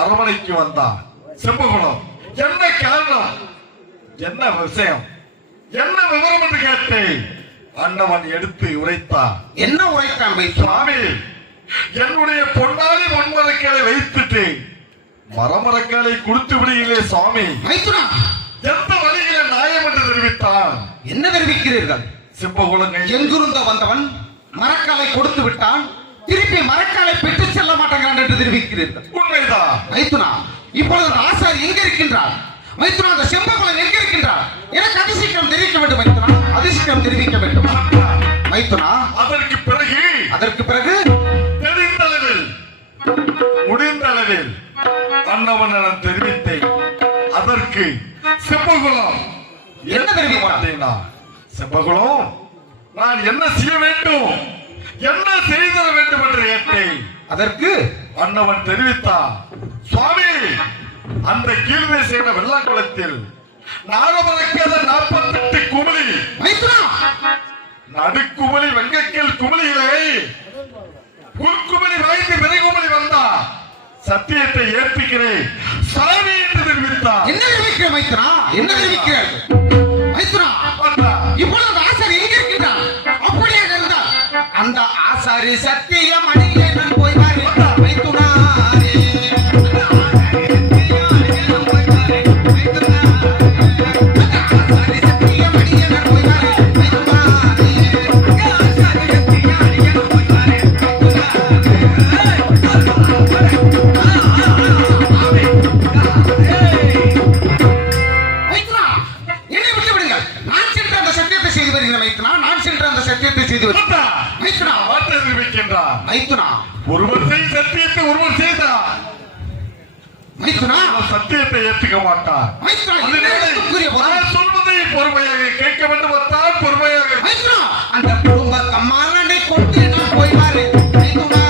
அரமனைக்கு வந்தான். செம்பகுளம் என்ன காரணம், என்ன விஷயம், என்ன விவரம் என்று கேட்டேன். அண்ணவன் எடுத்து உரைத்தான். என்ன உரைத்தான் மைத்துனா? சுவாமி, என்னுடைய பொன்னாளி மண்மரக்காலை வைத்துட்டு மரமரக்காலை கொடுத்து விடுகிறே சுவாமி. மைத்துனா எந்த வழியில நியாயம் என்று தெரிவித்தான். என்ன தெரிவிக்கிறீர்கள்? செம்பகுளங்கை எங்கிருந்த வந்தவன் மரக்காலை கொடுத்து விட்டான், திருப்பி மரக்காலை பெற்று செல்ல மாட்டேங்கிறான் என்று தெரிவிக்கிறீர்கள். உண்மைதான் மைத்துனா, இப்பொழுது அந்த ஆசாரி எங்க இருக்கின்றார்? மைத்துனா, அந்த செம்பகுலன் எங்க இருக்கின்றார்? எனக்கு அதிசீக்கிரம் தெரிவிக்க வேண்டும் மைத்துனா, அதிசீக்கிரம் தெரிவிக்க வேண்டும் மைத்துனா. அதற்கு பிறகு தெரிந்தளவில் முடிந்த அளவில் அண்ணவனிடம் தெரிவித்தேன். அதற்கு செம்பகுலம் என்ன தெரிவிக்க மாட்டேனா? செம்பகுலம், நான் என்ன செய்ய வேண்டும், என்ன செய்தர வேண்டும் என்று கேட்டேன். அதற்கு அண்ணவன் தெரிவித்தான், சுவாமி, அந்த கீழ்மை செய்த வெள்ளாக்குளத்தில் நாகமரக்காத 48 குமிழி மைத்துனா, நடுக்குமிழி வெங்கக்கல் குமிழிகளை குறுக்குமிழி வாய்ந்து விரைகுமிழி வந்தா சத்தியத்தை ஏற்பிக்கிறேன் சாமி என்று தெரிவித்தார். என்ன தெரிவிக்கிற மைத்துனா? என்ன தெரிவிக்கிறார் மைத்துனா? இப்பொழுது அந்த ஆசாரி எங்க இருக்கின்றார்? அப்படியே இருந்தால் அந்த ஆசாரி சத்தியம் அணியே நான் போய் பாரு மைத்துனா. ஒருவர் செய்த சத்தியத்தை ஒருவர் செய்தார். சத்தியத்தை ஏற்றுக்க மாட்டார். சொல்வதை பொறுமையாக கேட்க வேண்டும். பொறுமையாக அந்த குடும்ப கம்மாளனை கொண்டு நான் போய் பாரு மைத்துனா.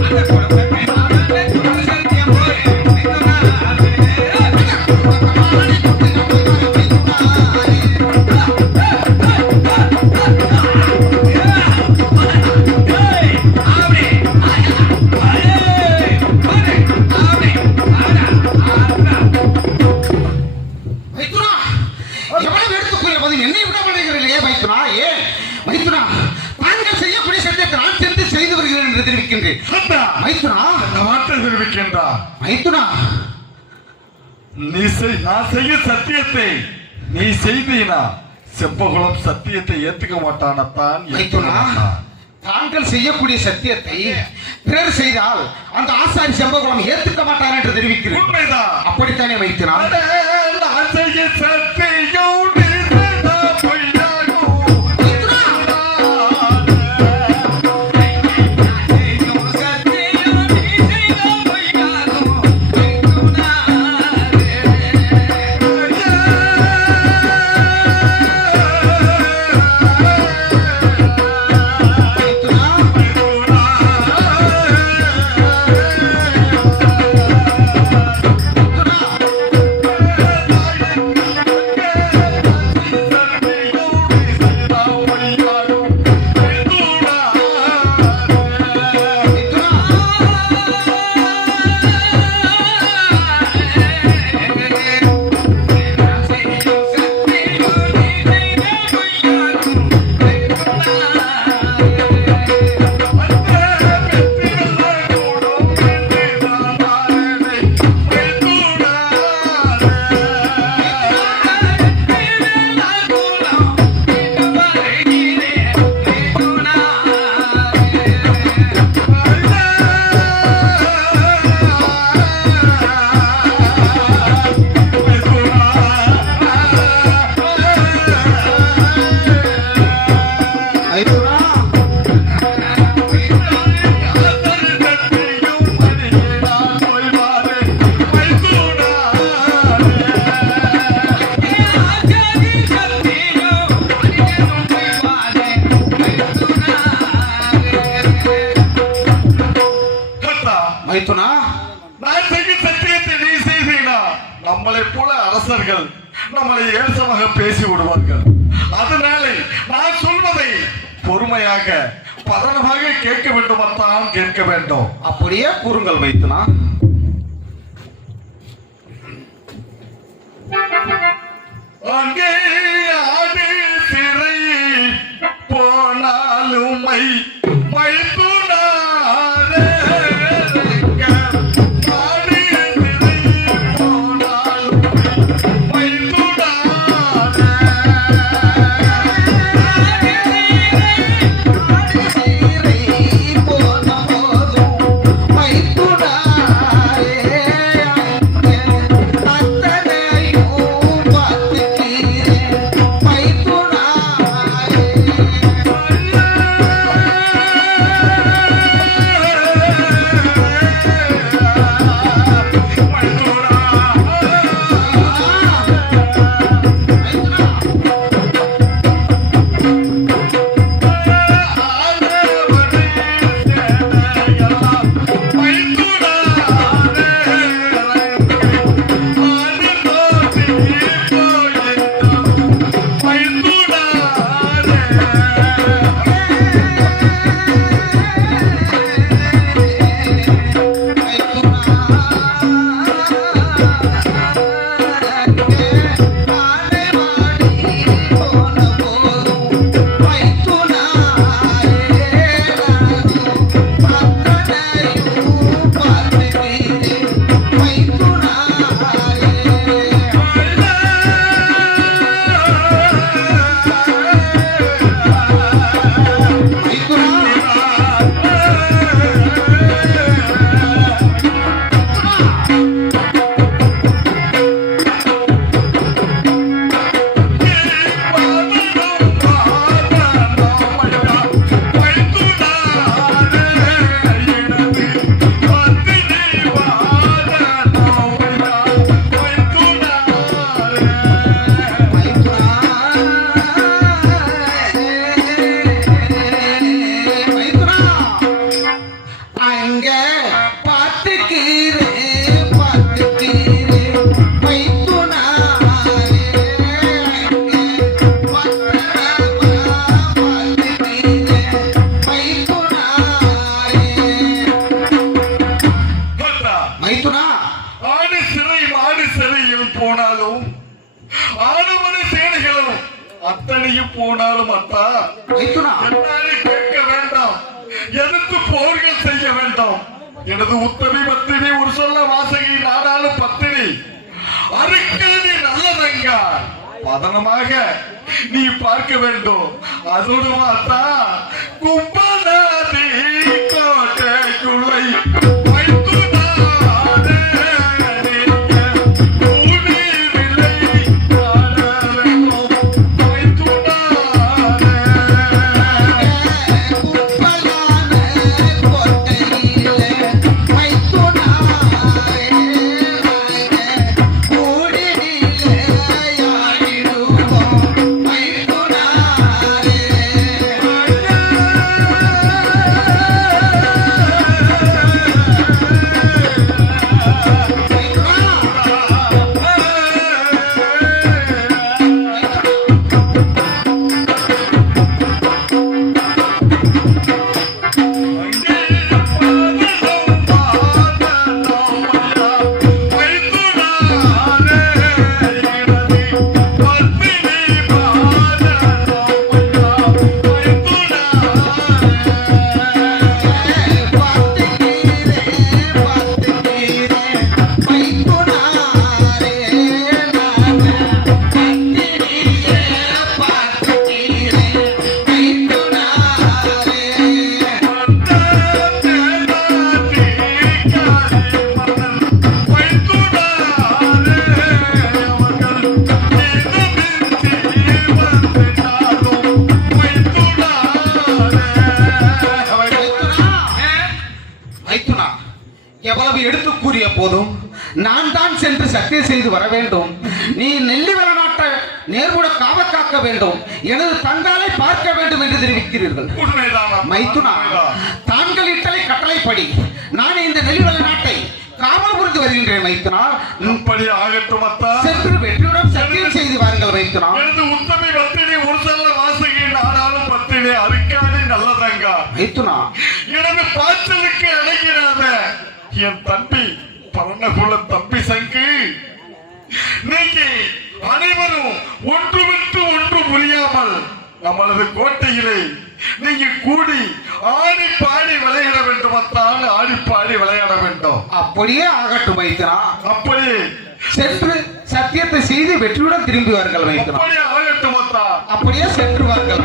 அந்த குடும்பத்தை மாமனை கொண்டு சத்தியம் போய் மைத்துனா. அந்த குடும்ப கம்மாளனை கொண்டு நான் போய் பாரு மைத்துனா. நான் செய்ய சத்தியத்தை நீ செய்தீனா செம்பகுலம் சத்தியத்தை ஏத்துக்க மாட்டானத்தான். தாங்கள் செய்யக்கூடிய சத்தியத்தை பிறர் செய்தால் அந்த ஆசாரி செம்பகுலம் ஏத்துக்க மாட்டான் என்று தெரிவிக்கிறேன். உண்மைதான். அப்படித்தானே மைத்துனா? நான் செய்ய சத்தியம் நம்மளை போல அரசர்கள் நம்மளை ஏசமாக பேசி விடுவார்கள். அதனால நான் சொல்வதை பொறுமையாக பதனமாக கேட்க வேண்டுமத்தான் கேட்க வேண்டும். அப்படியே கூறுங்கள் மைத்துனா. அங்கே ஆடு சிறை போனாலும் மைத்துனாரே போனாலும் அத்தனையும் போனாலும் அத்தா என்னாலே கேட்க வேண்டாம், எதிர்த்து போர்கள் செய்ய வேண்டாம். எனது உத்தமி பத்தினி ஒரு சொல்ல வாசகி நாடாலும் பத்தினி அருக்கல்வி நல்லதங்கா பதனமாக நீ பார்க்க வேண்டும். அதோடு அத்தா கும்பநாதி கோட்டைக்குள்ளை எவ்வளவு எடுத்து கூறிய போதும் நான் தான் சென்று சத்தியம் செய்து வர வேண்டும். நீ நெல்லி வளநாட்டை நேர்முட காவல் காக்க வேண்டும், எனது தங்காலை பார்க்க வேண்டும் என்று தெரிவிக்கிறீர்கள். மைத்துனா, தாங்கள் இட்டலை கட்டளைப்படி நான் இந்த நெல்லி வளநாட்டை காவல் புரிந்து வருகின்றேன். மைத்துனா, இப்படி ஆகட்டும் அத்தா. சென்று வெற்றியுடன் சத்தியம் செய்து வாருங்கள். மைத்துனா, எனது உத்தமி பத்தினி ஒரு சொல்ல வாசகி நாடாலும் பத்தினி அருக்காணி நல்லதங்கா. மைத்துனா, எனது பாய்ச்சலுக்கு அடங்கிறாத என் தம்பி பரணகுல தம்பி சங்கு, நீங்க அனைவரும் ஒன்றுவிட்டு ஒன்று புரியாமல் நம்மளது கோட்டையிலே நீங்க கூடி ஆடி பாடி விளையாட வேண்டும். அத்தான் ஆடி பாடி விளையாட வேண்டும். அப்படியே ஆகட்டும் மைத்துனா. அப்படியே சென்று சத்தியத்தை செய்து வெற்றியுடன் திரும்பி வாருங்கள் மைத்துனா. அப்படியே ஆகட்டும் அத்தா. அப்படியே சென்று வாருங்கள்.